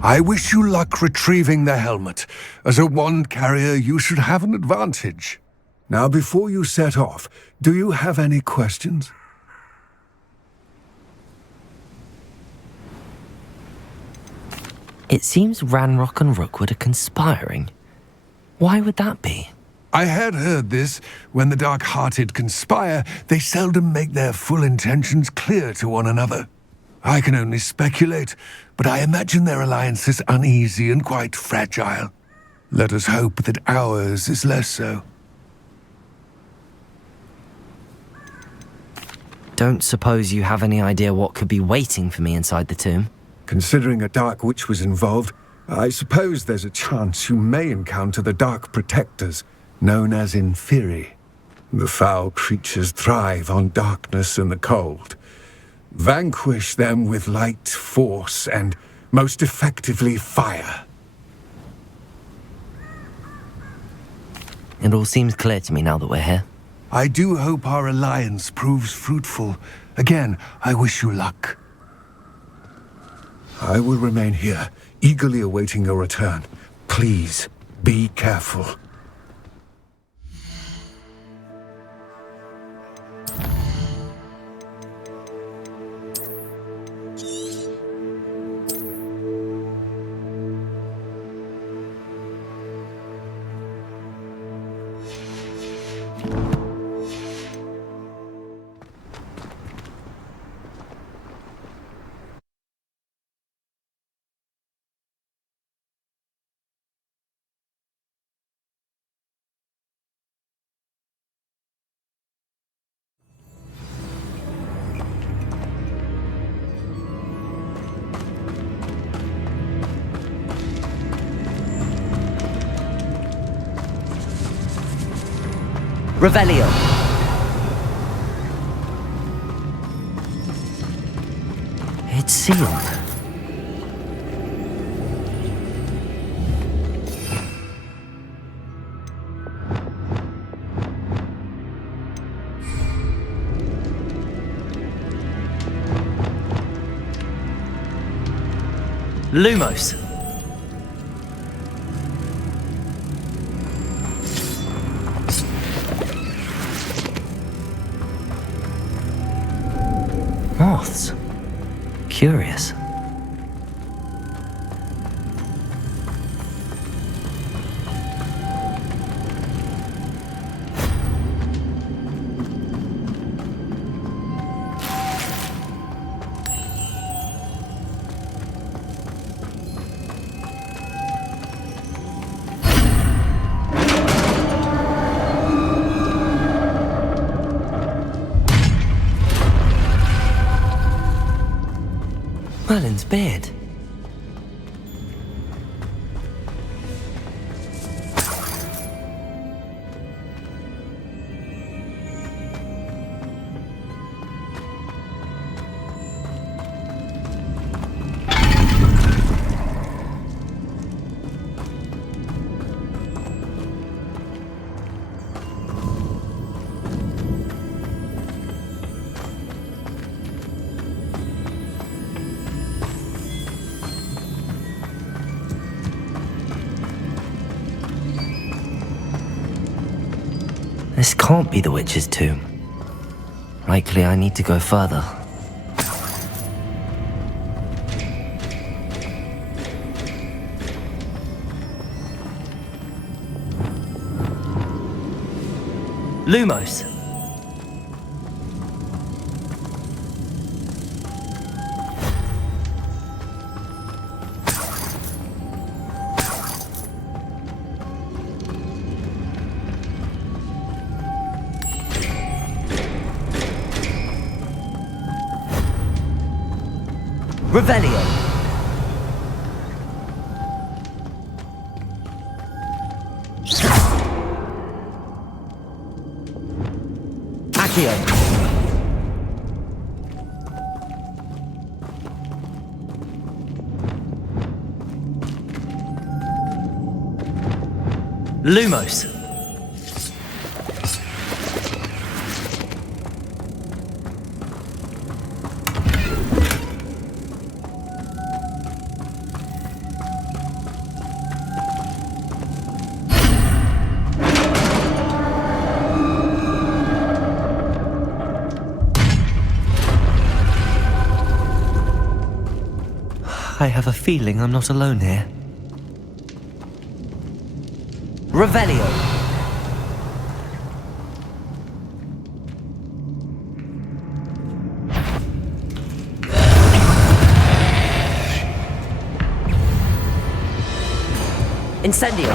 I wish you luck retrieving the helmet. As a wand carrier, you should have an advantage. Now, before you set off, do you have any questions? It seems Ranrock and Rookwood are conspiring. Why would that be? I had heard this. When the dark-hearted conspire, they seldom make their full intentions clear to one another. I can only speculate, but I imagine their alliance is uneasy and quite fragile. Let us hope that ours is less so. Don't suppose you have any idea what could be waiting for me inside the tomb? Considering a dark witch was involved, I suppose there's a chance you may encounter the Dark Protectors, known as Inferi. The foul creatures thrive on darkness and the cold. Vanquish them with light, force, and, most effectively, fire. It all seems clear to me now that we're here. I do hope our alliance proves fruitful. Again, I wish you luck. I will remain here, eagerly awaiting your return. Please, be careful. Revelio. It's sealed. Lumos. curious. Merlin's beard. This can't be the witch's tomb. Likely I need to go further. Lumos. Revelio. Accio. Lumos. I have a feeling I'm not alone here. Revelio. Incendio.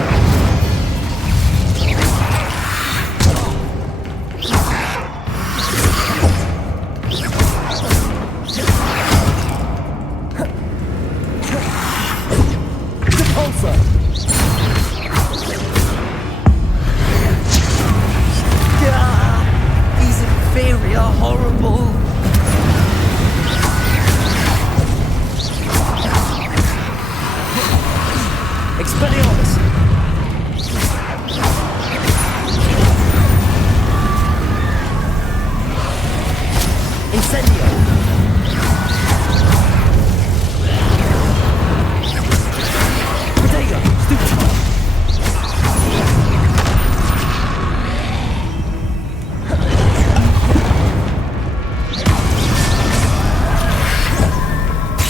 These inferi are horrible. Expelliarmus. Incendio. Protego. Stupefy.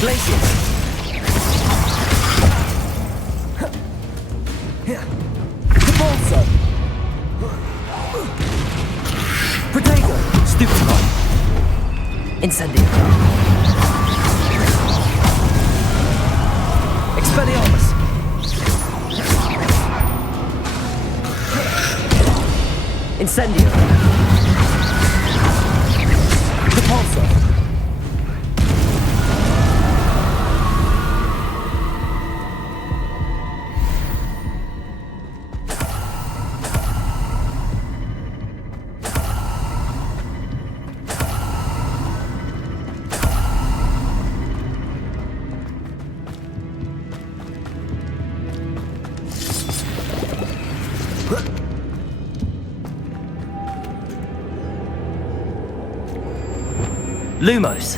Glacius. Convulso. Protego. Stupefy. Incendio. Expelliarmus. Incendio. Repulsor. Lumos.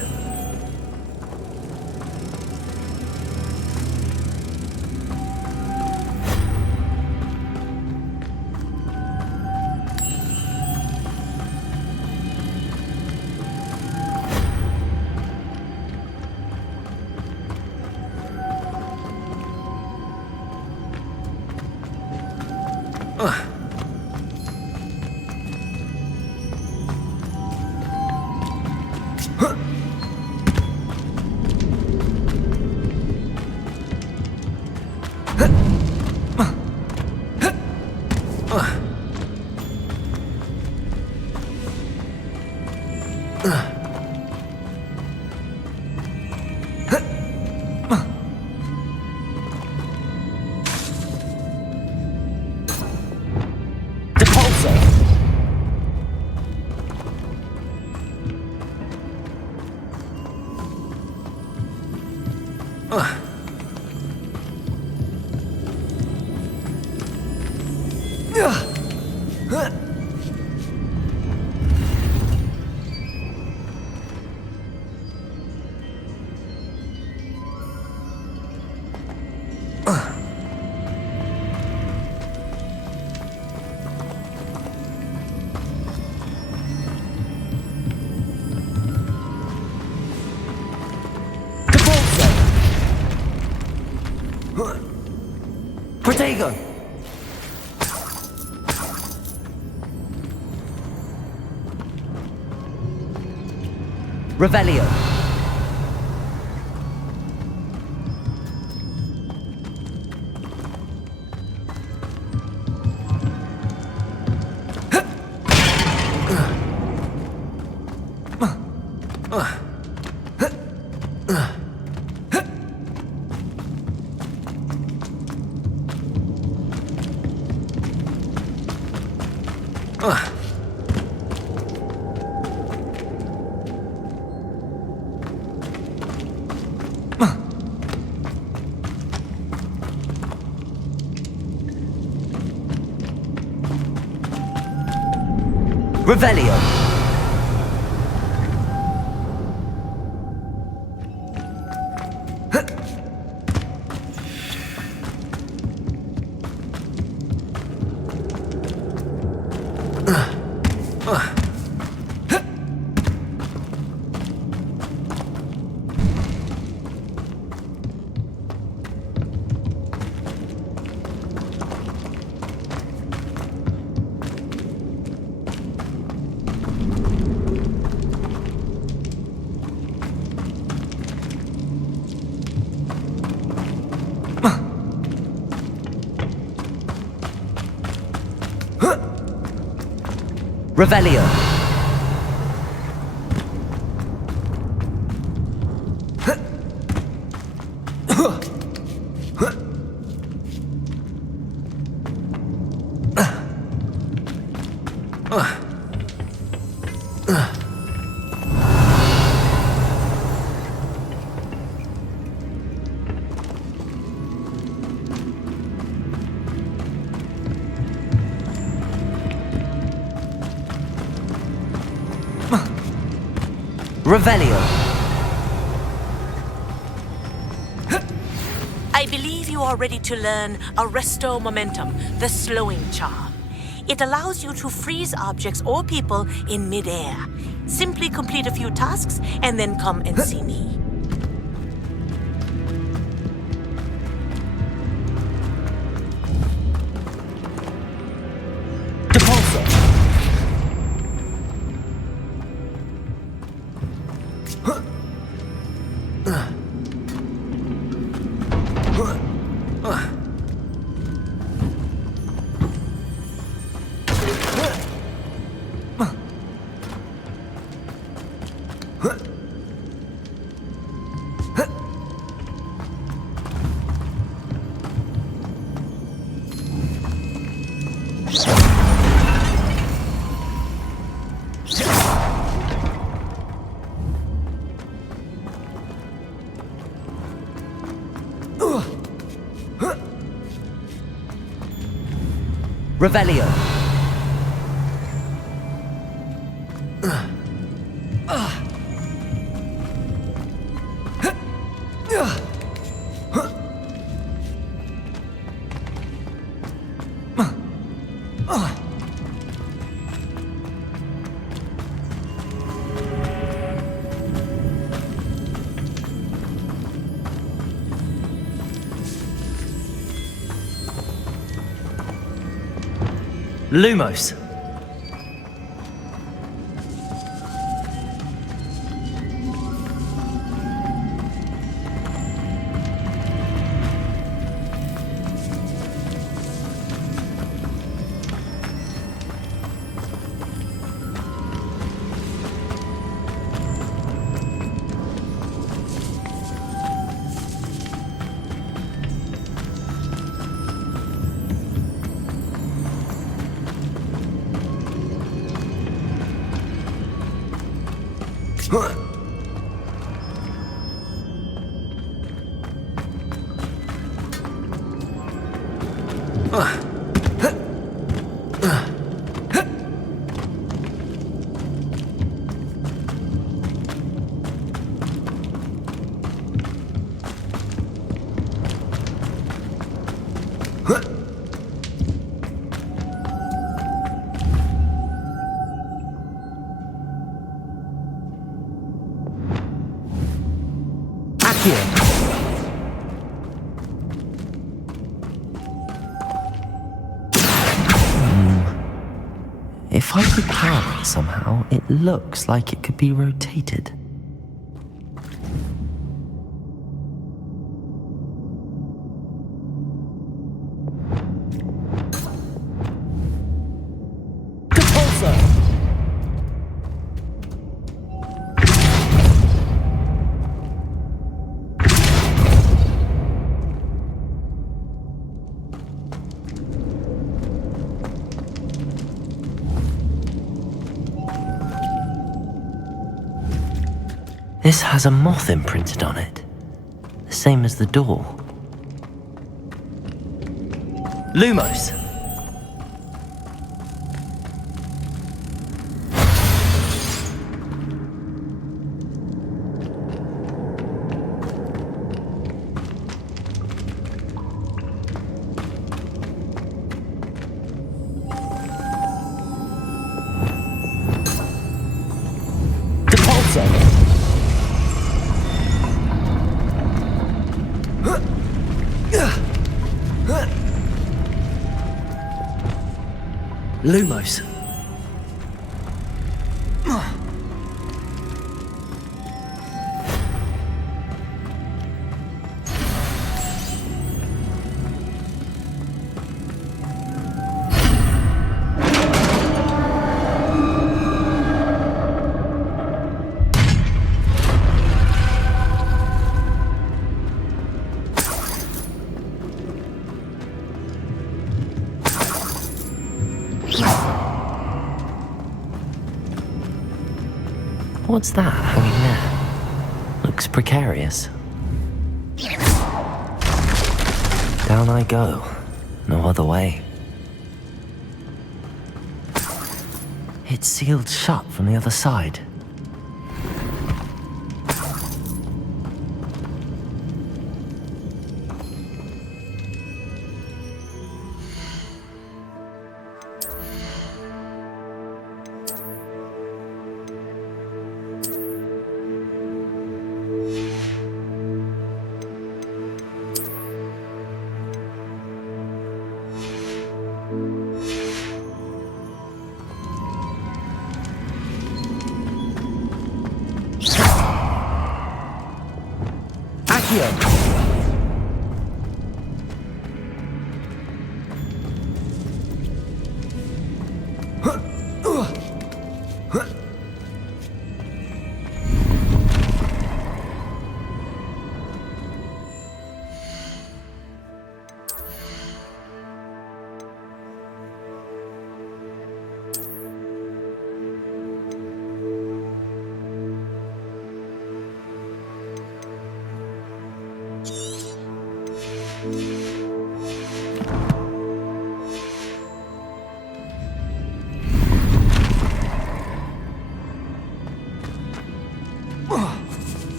Protego! Revelio! Revelio! Revelio! Revelio! I believe you are ready to learn Arresto Momentum, the slowing charm. It allows you to freeze objects or people in midair. Simply complete a few tasks and then come and see me. Revelio! Lumos! If I could power it somehow, it looks like it could be rotated. This has a moth imprinted on it, the same as the door. Lumos! Lumos. What's that hanging there? Looks precarious. Down I go. No other way. It's sealed shut from the other side.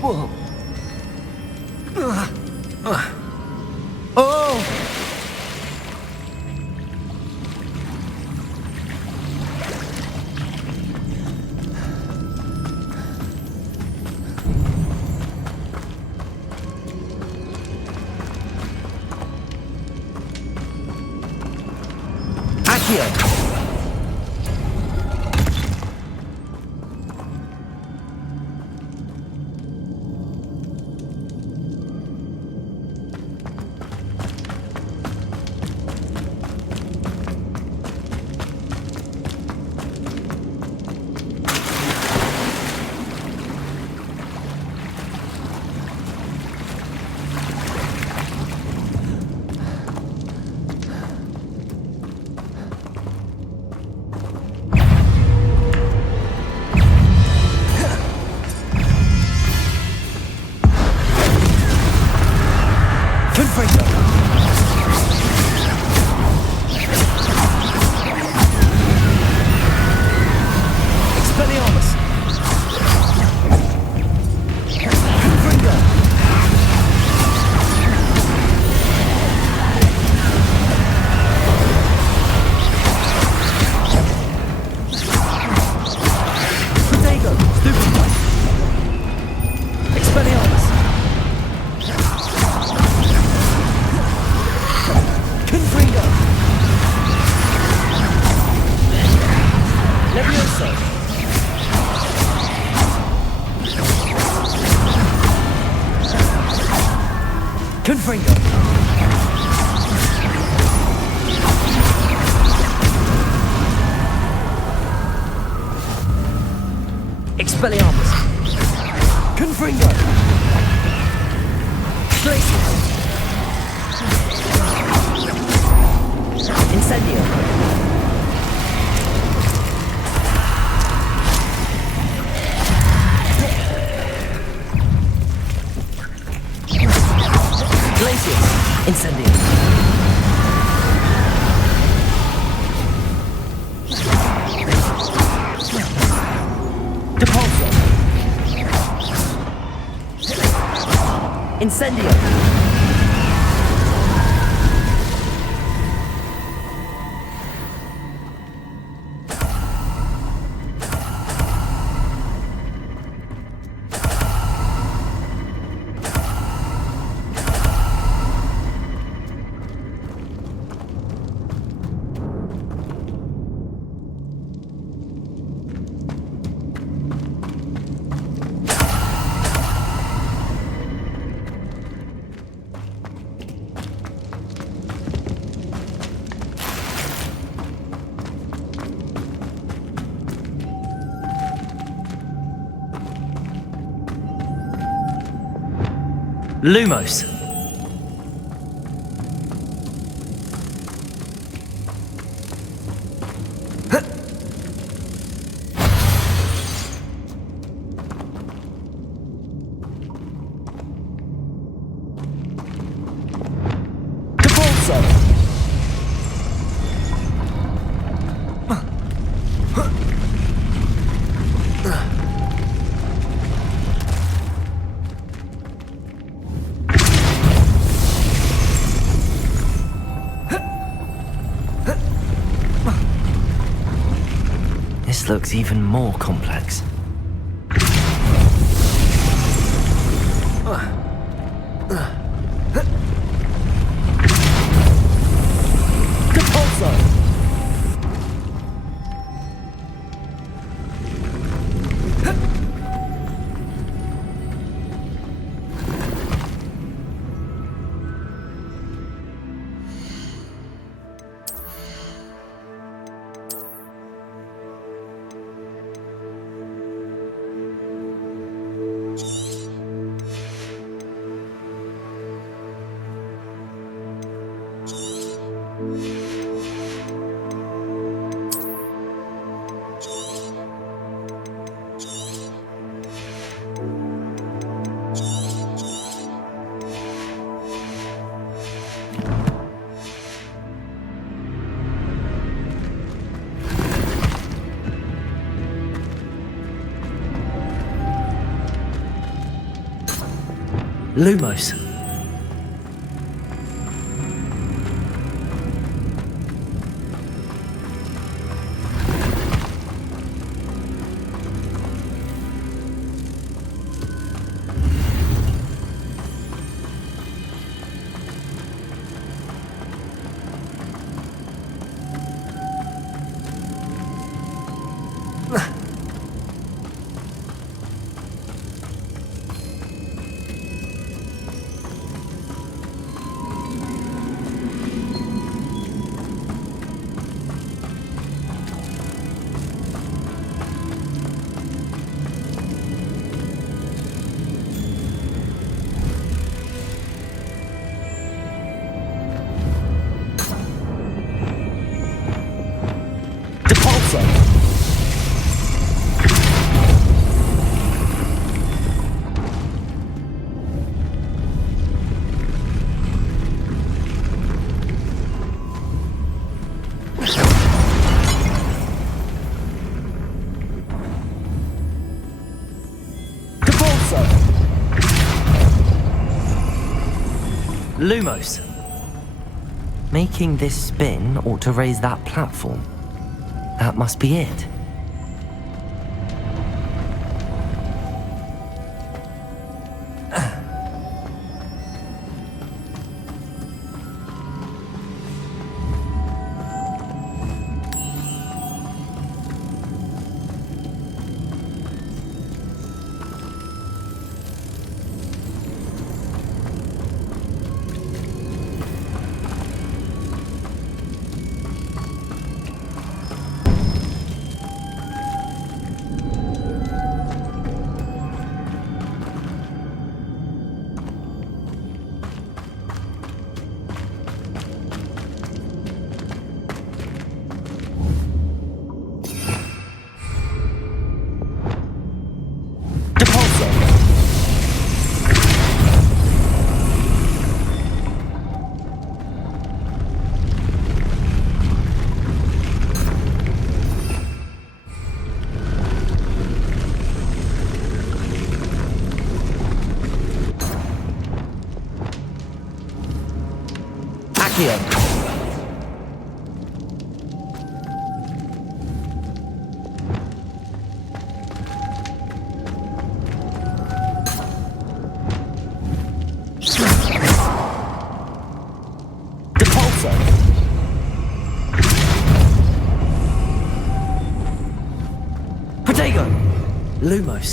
Whoa. Oh! Accio! Expelliarmus! Confringo! Glacius! Incendio! Glacius! Incendio! Incendio! Lumos. This looks even more complex. Lumos. Lumos. Making this spin ought to raise that platform. That must be it. Lumos.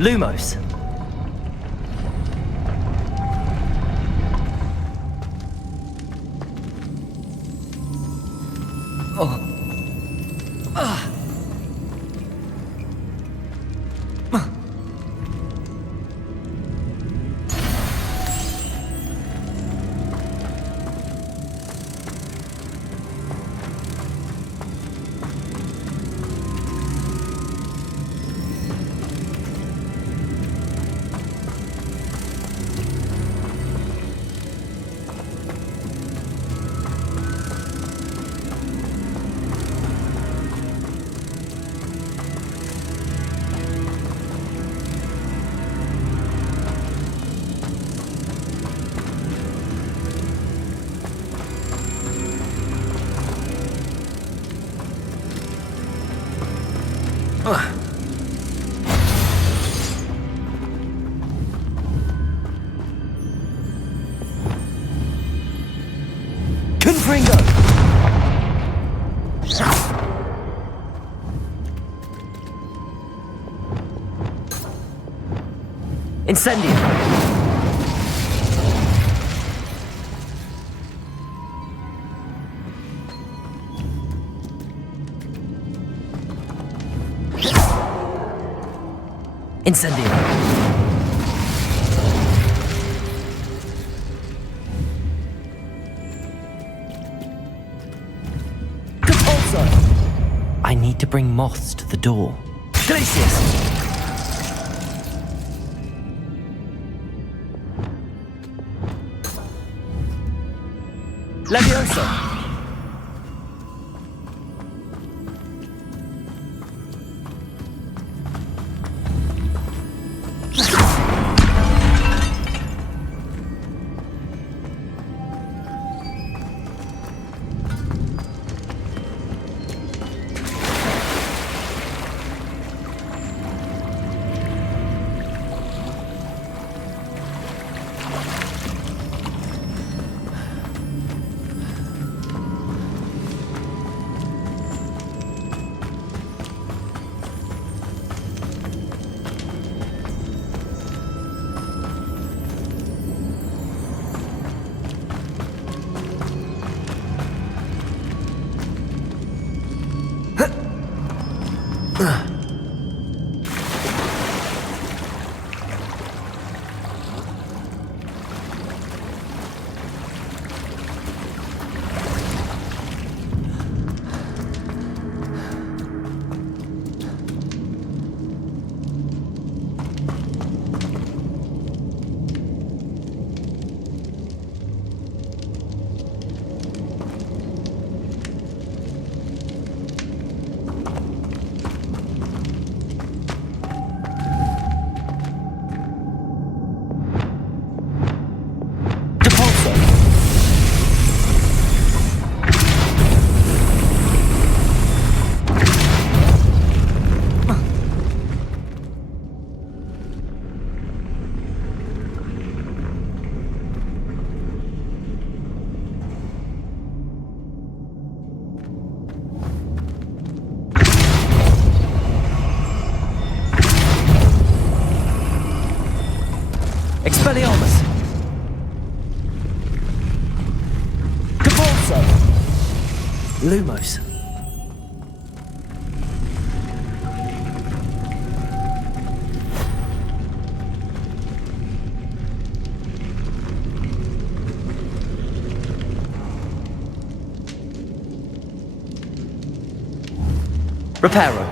Lumos. Incendio. Incendio. bring moths to the door. Delicious! Levioso! Expelliarmus! Cabalso! Lumos! Reparo!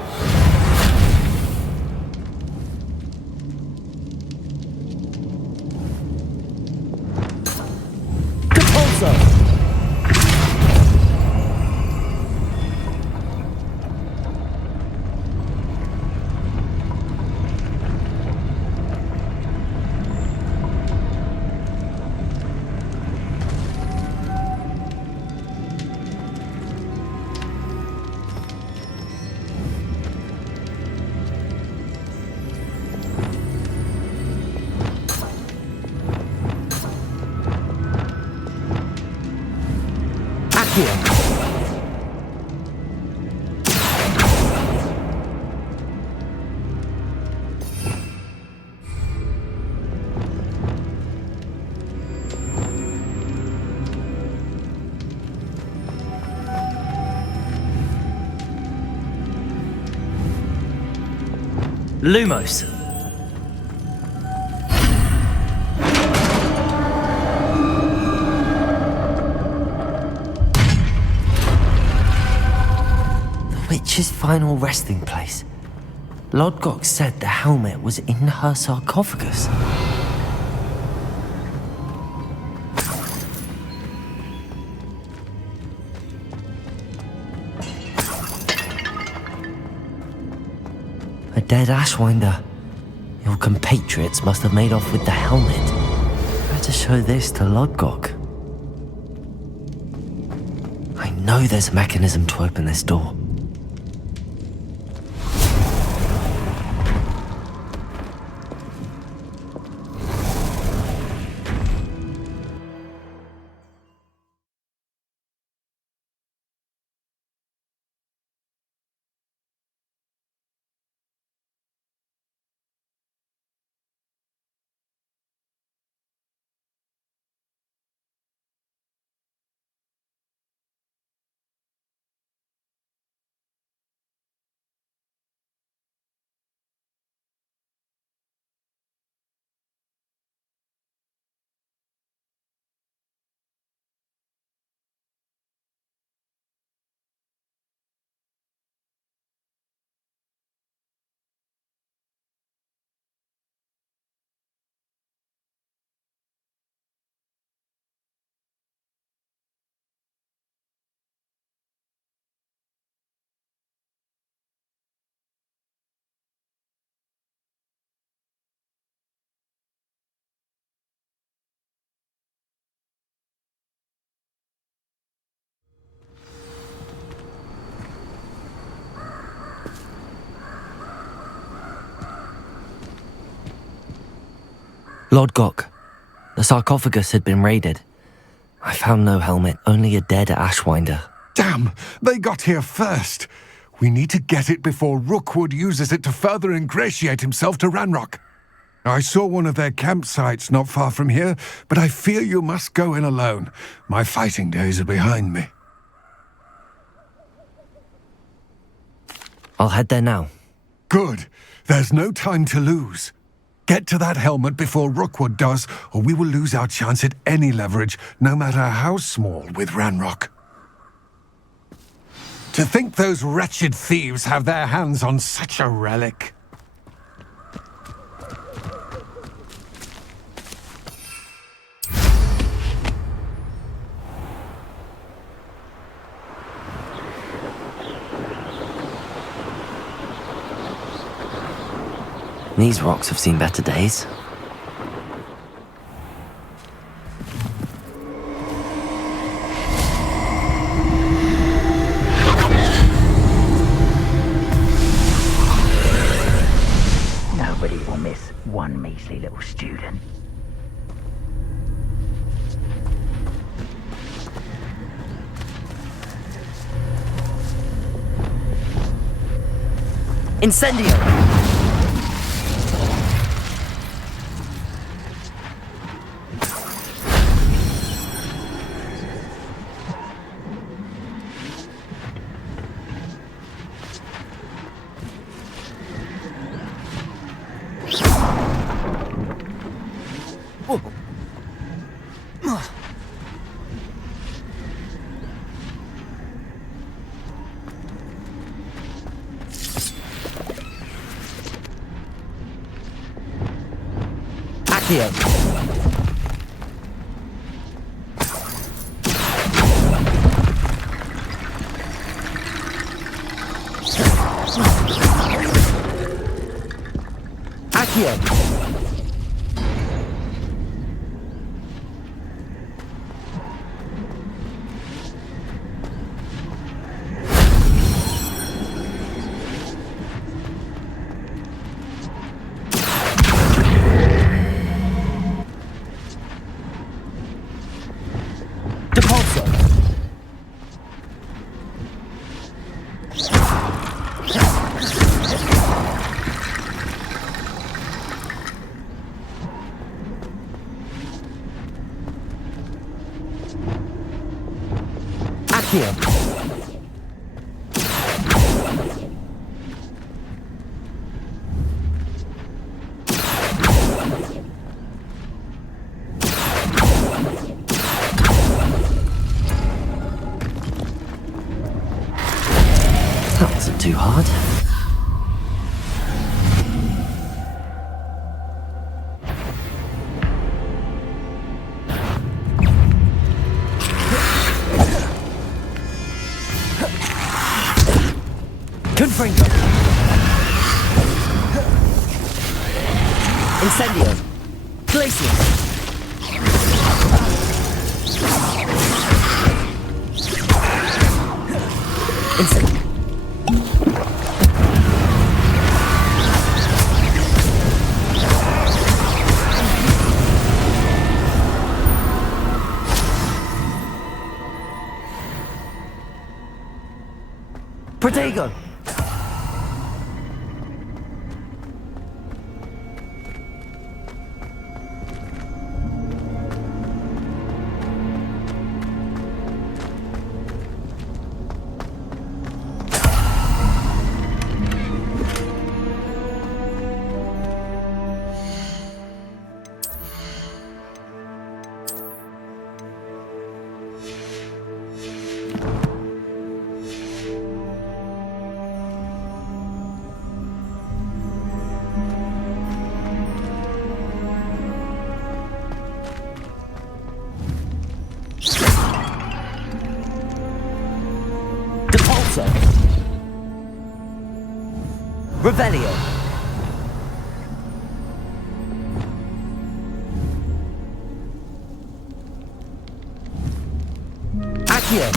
Lumos! The witch's final resting place. Lodgok said the helmet was in her sarcophagus. A dead Ashwinder. Your compatriots must have made off with the helmet. Better show this to Lodgok. I know there's a mechanism to open this door. Lord Gok, the sarcophagus had been raided. I found no helmet, only a dead Ashwinder. Damn! They got here first! We need to get it before Rookwood uses it to further ingratiate himself to Ranrock. I saw one of their campsites not far from here, but I fear you must go in alone. My fighting days are behind me. I'll head there now. Good. There's no time to lose. Get to that helmet before Rookwood does, or we will lose our chance at any leverage, no matter how small, with Ranrock. To think those wretched thieves have their hands on such a relic. These rocks have seen better days. Nobody will miss one measly little student. Incendio! Accio. Accio. Accio. That wasn't too hard. Confringo. Incendio. Glacier. Incendio. Protego. Revelio. Accio.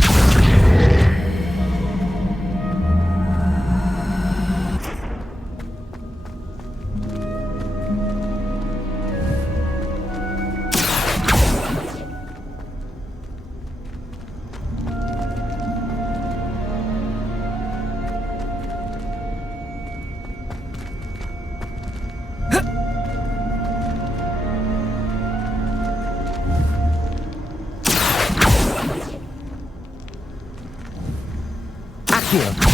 Accio.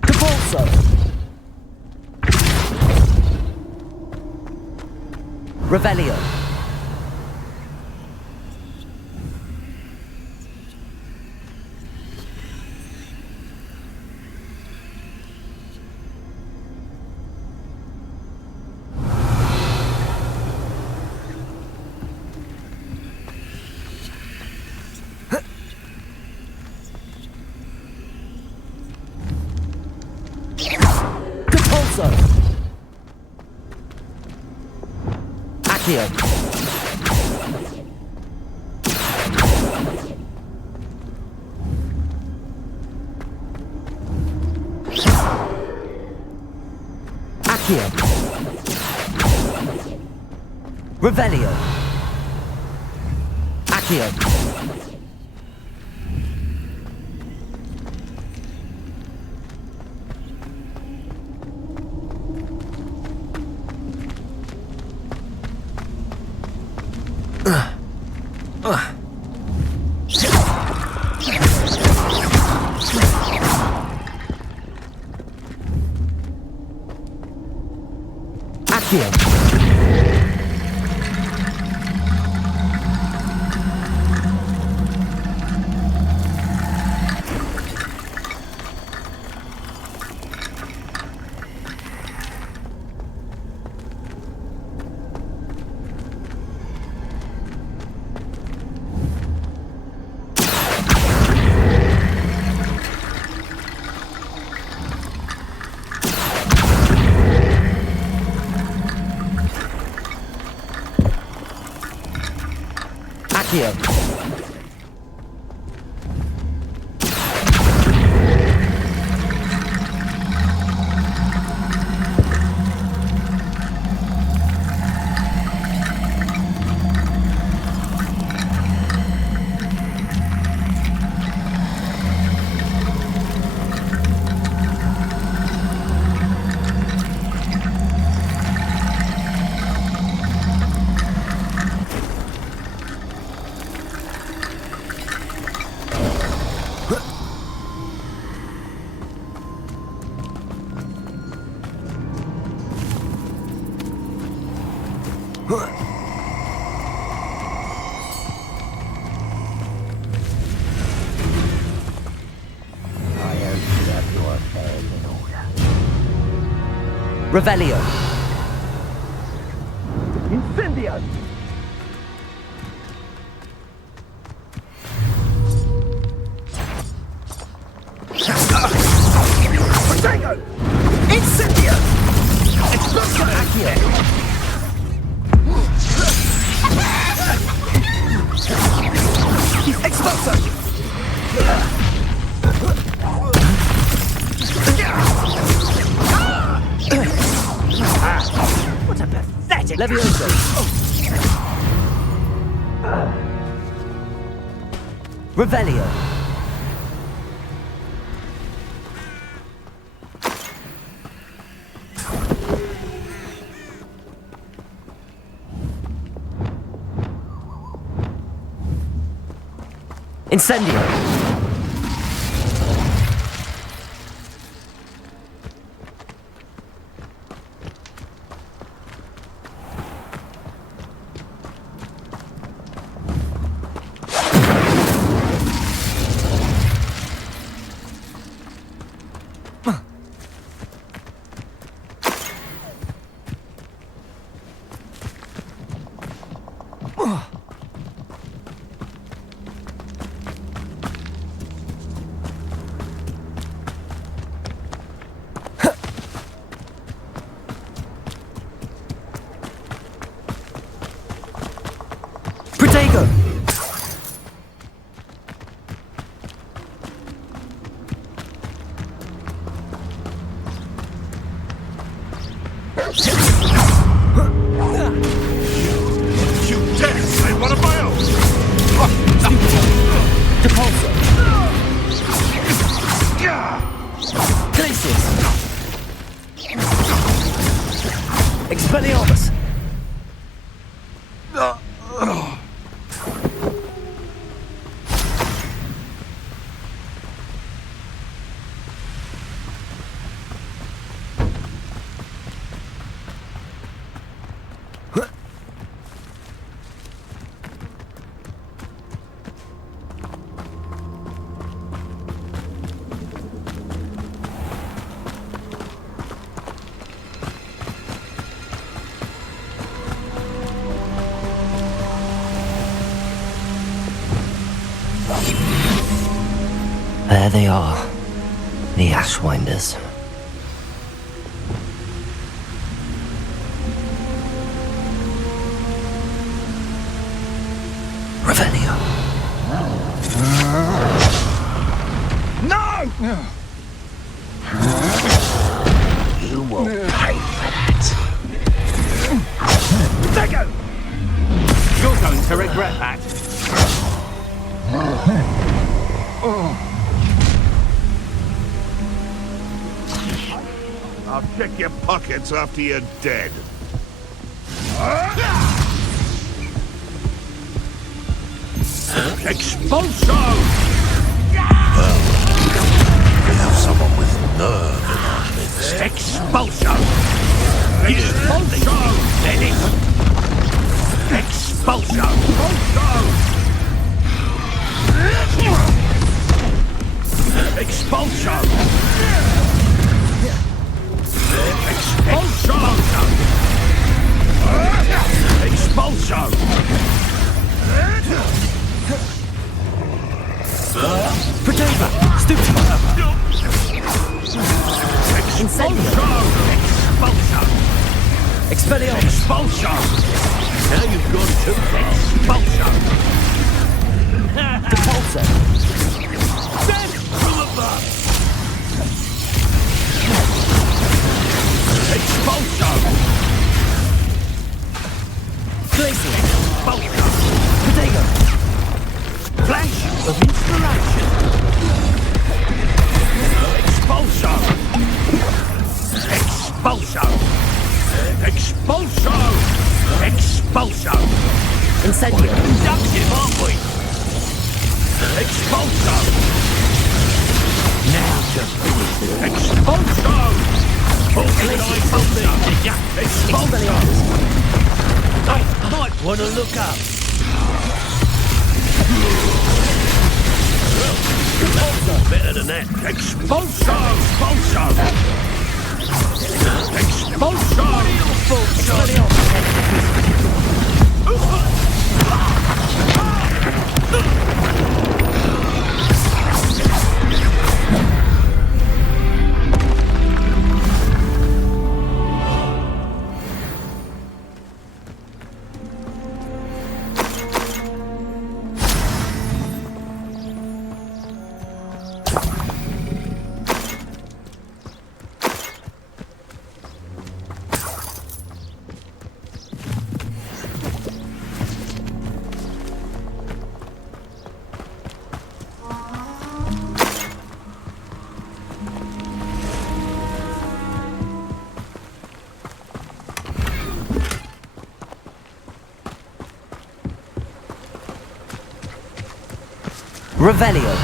Capulso. Revelio. Capulso. Accio. Accio. Revelio. Accio. Accio. Accio. Revelio. Incendio. Protego. Incendio. Explosion. Accio. Explosion. What a pathetic... Levioso. Revelio. Incendio. There they are, the Ashwinders. Revelio. No! You will pay for that. Tego! You're going to regret that. I'll check your pockets after you're dead. Expulso! Well, we have someone with nerve in our midst. Expulso! Expulso! Then it... Expulso! Expulso! Expulso! Expulso! Proteva! Stupid! Incendio! Expulso! Expelliarmus! Expulso! Now you've gone too Expulso! Depulso! Death from above! Expulso! Glacier! Expulso! Protego! Flash of inspiration! Expulso! Expulso! Expulso! Expulso! Incendio! Inductive, aren't we? Expulso! Now just Expulso! Expulso! Expulso! I might want to look up. Better than that. Expulso! Expulso! Expulso! Revelio!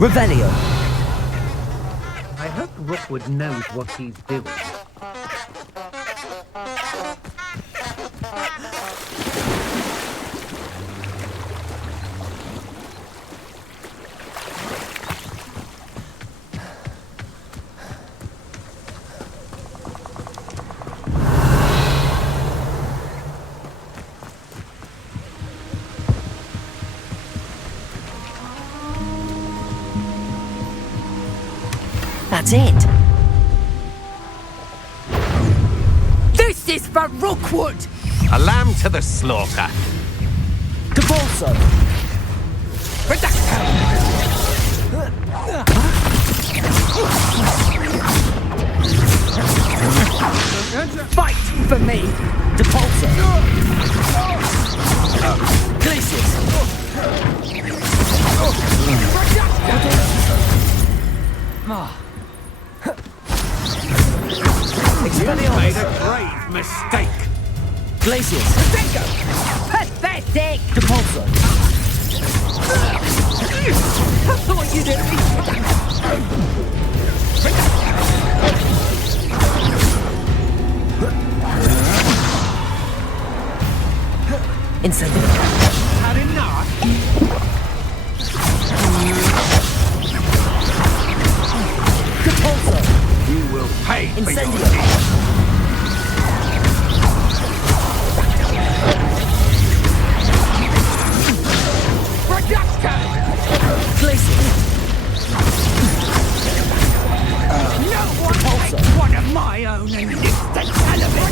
Revelio! I hope Rookwood knows what he's doing. That's it! This is for Rookwood! A lamb to the slaughter. Depulso! Fight for me! Depulsor! Glacius! You made a grave mistake! Glacius! Pathetic! Depulsor! I thought you'd at least... Incendio! Had enough? Depulsor! You will pay for your Incendio! deeds. Glacius! No one takes one of my own and lives to tell of it.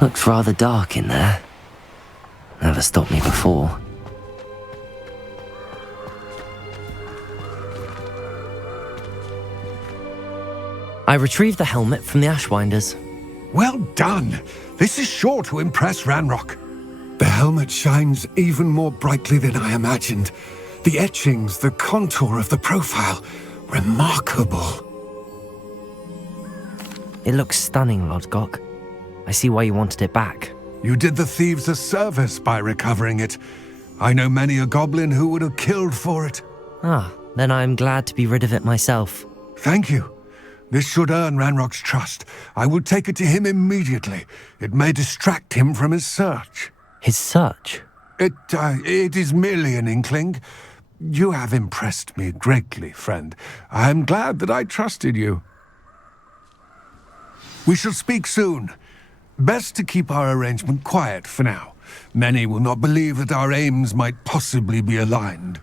Looks rather dark in there. Never stopped me before. I retrieved the helmet from the Ashwinders. Well done! This is sure to impress Ranrock. The helmet shines even more brightly than I imagined. The etchings, the contour of the profile, remarkable. It looks stunning, Lodgok. I see why you wanted it back. You did the thieves a service by recovering it. I know many a goblin who would have killed for it. Ah, then I am glad to be rid of it myself. Thank you. This should earn Ranrock's trust. I will take it to him immediately. It may distract him from his search. His search? It is merely an inkling. You have impressed me greatly, friend. I am glad that I trusted you. We shall speak soon. Best to keep our arrangement quiet for now. Many will not believe that our aims might possibly be aligned.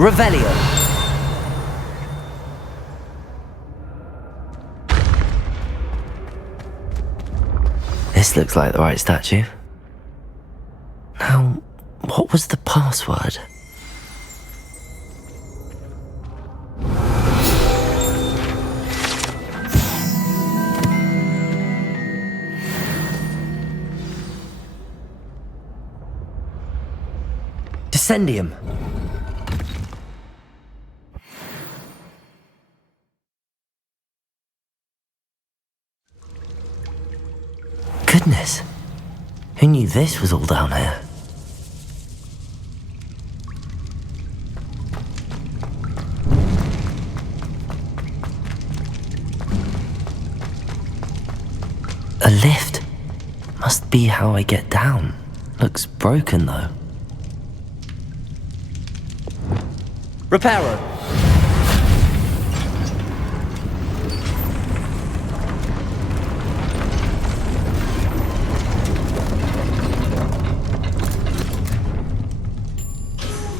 Revelio. This looks like the right statue. Now, what was the password? Descendium. Goodness. Who knew this was all down here? A lift. Must be how I get down. Looks broken though. Reparo.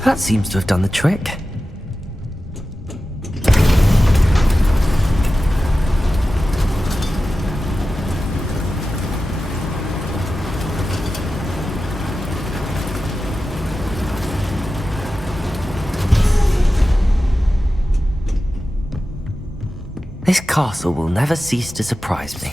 That seems to have done the trick. This castle will never cease to surprise me.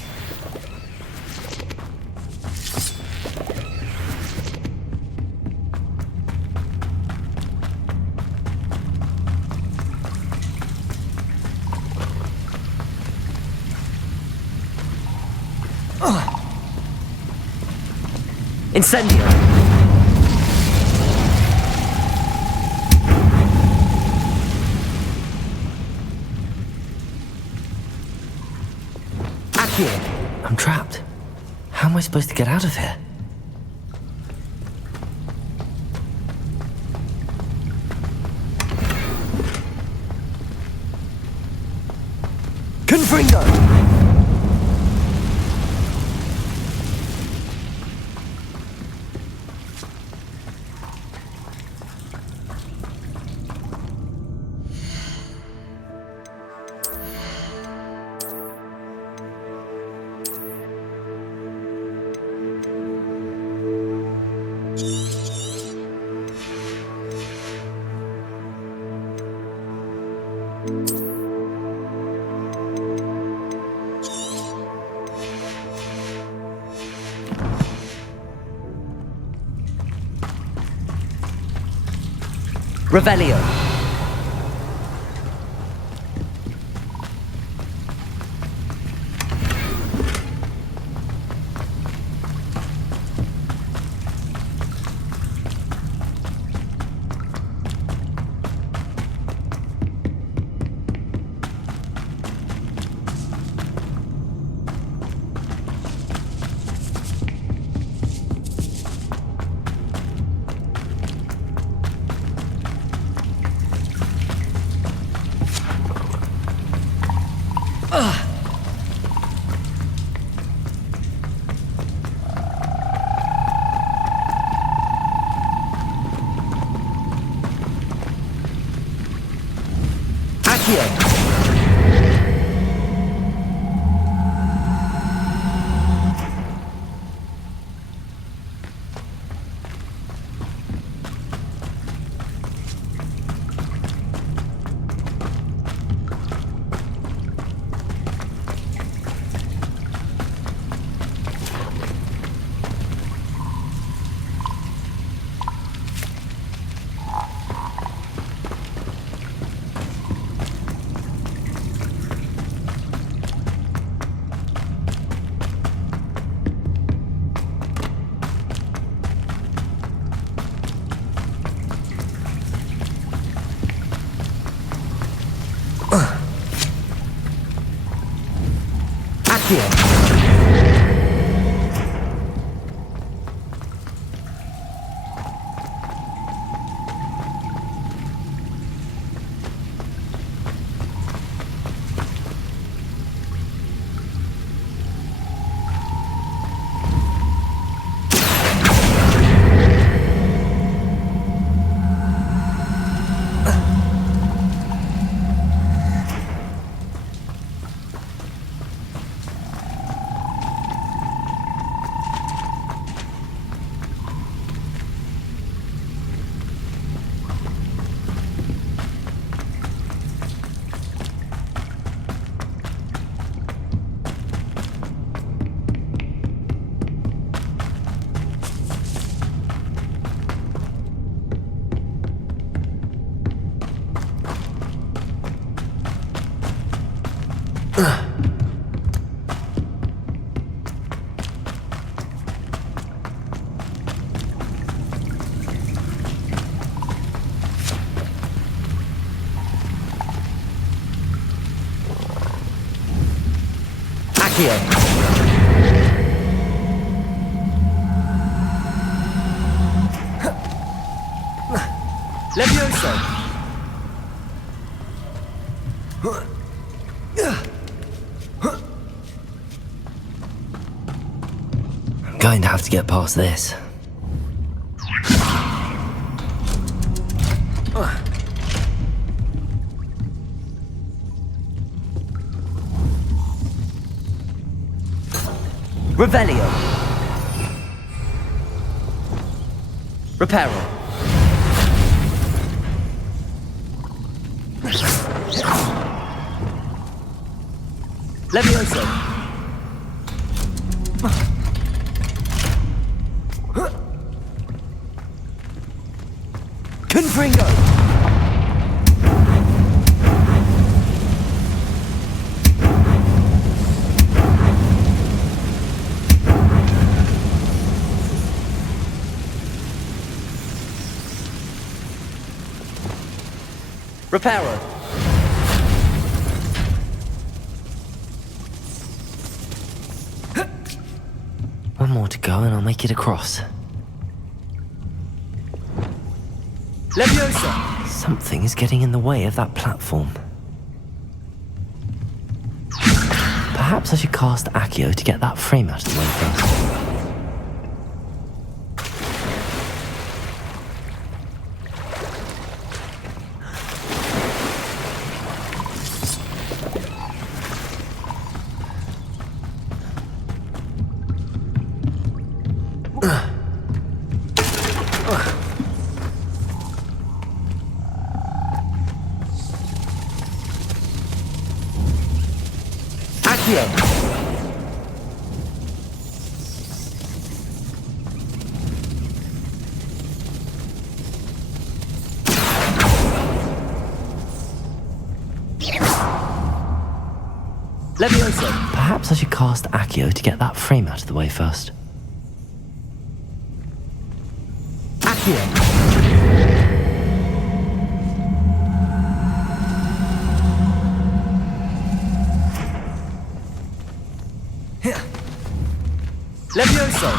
Incendio! Accio! I'm trapped. How am I supposed to get out of here? Confringo! Revelio. Accio! Levioso! I'm going to have to get past this. Revelio. Reparo. Levioso. Confringo. Reparo. One more to go and I'll make it across. Leviosa! Something is getting in the way of that platform. Perhaps I should cast Accio to get that frame out of the way first. Levioso! Perhaps I should cast Accio to get that frame out of the way first. Accio! Levioso!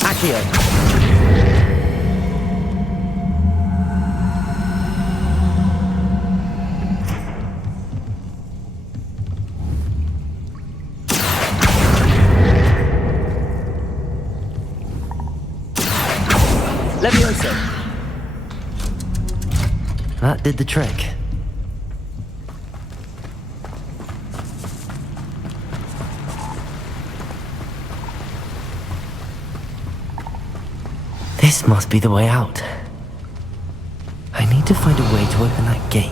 Accio! Levioso! That did the trick. This must be the way out. I need to find a way to open that gate.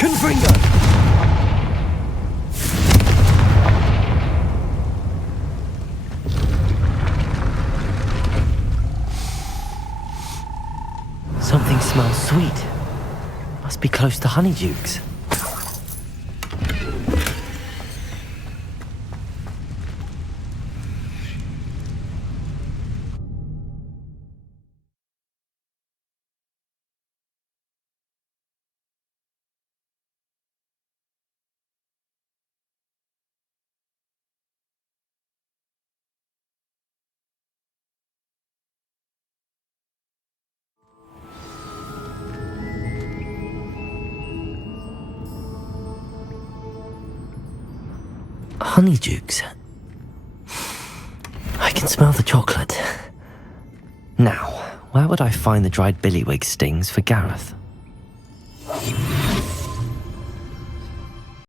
Confringo! Something smells sweet. Must be close to Honeydukes. Honeydukes. I can smell the chocolate. Now, where would I find the dried billywig stings for Gareth?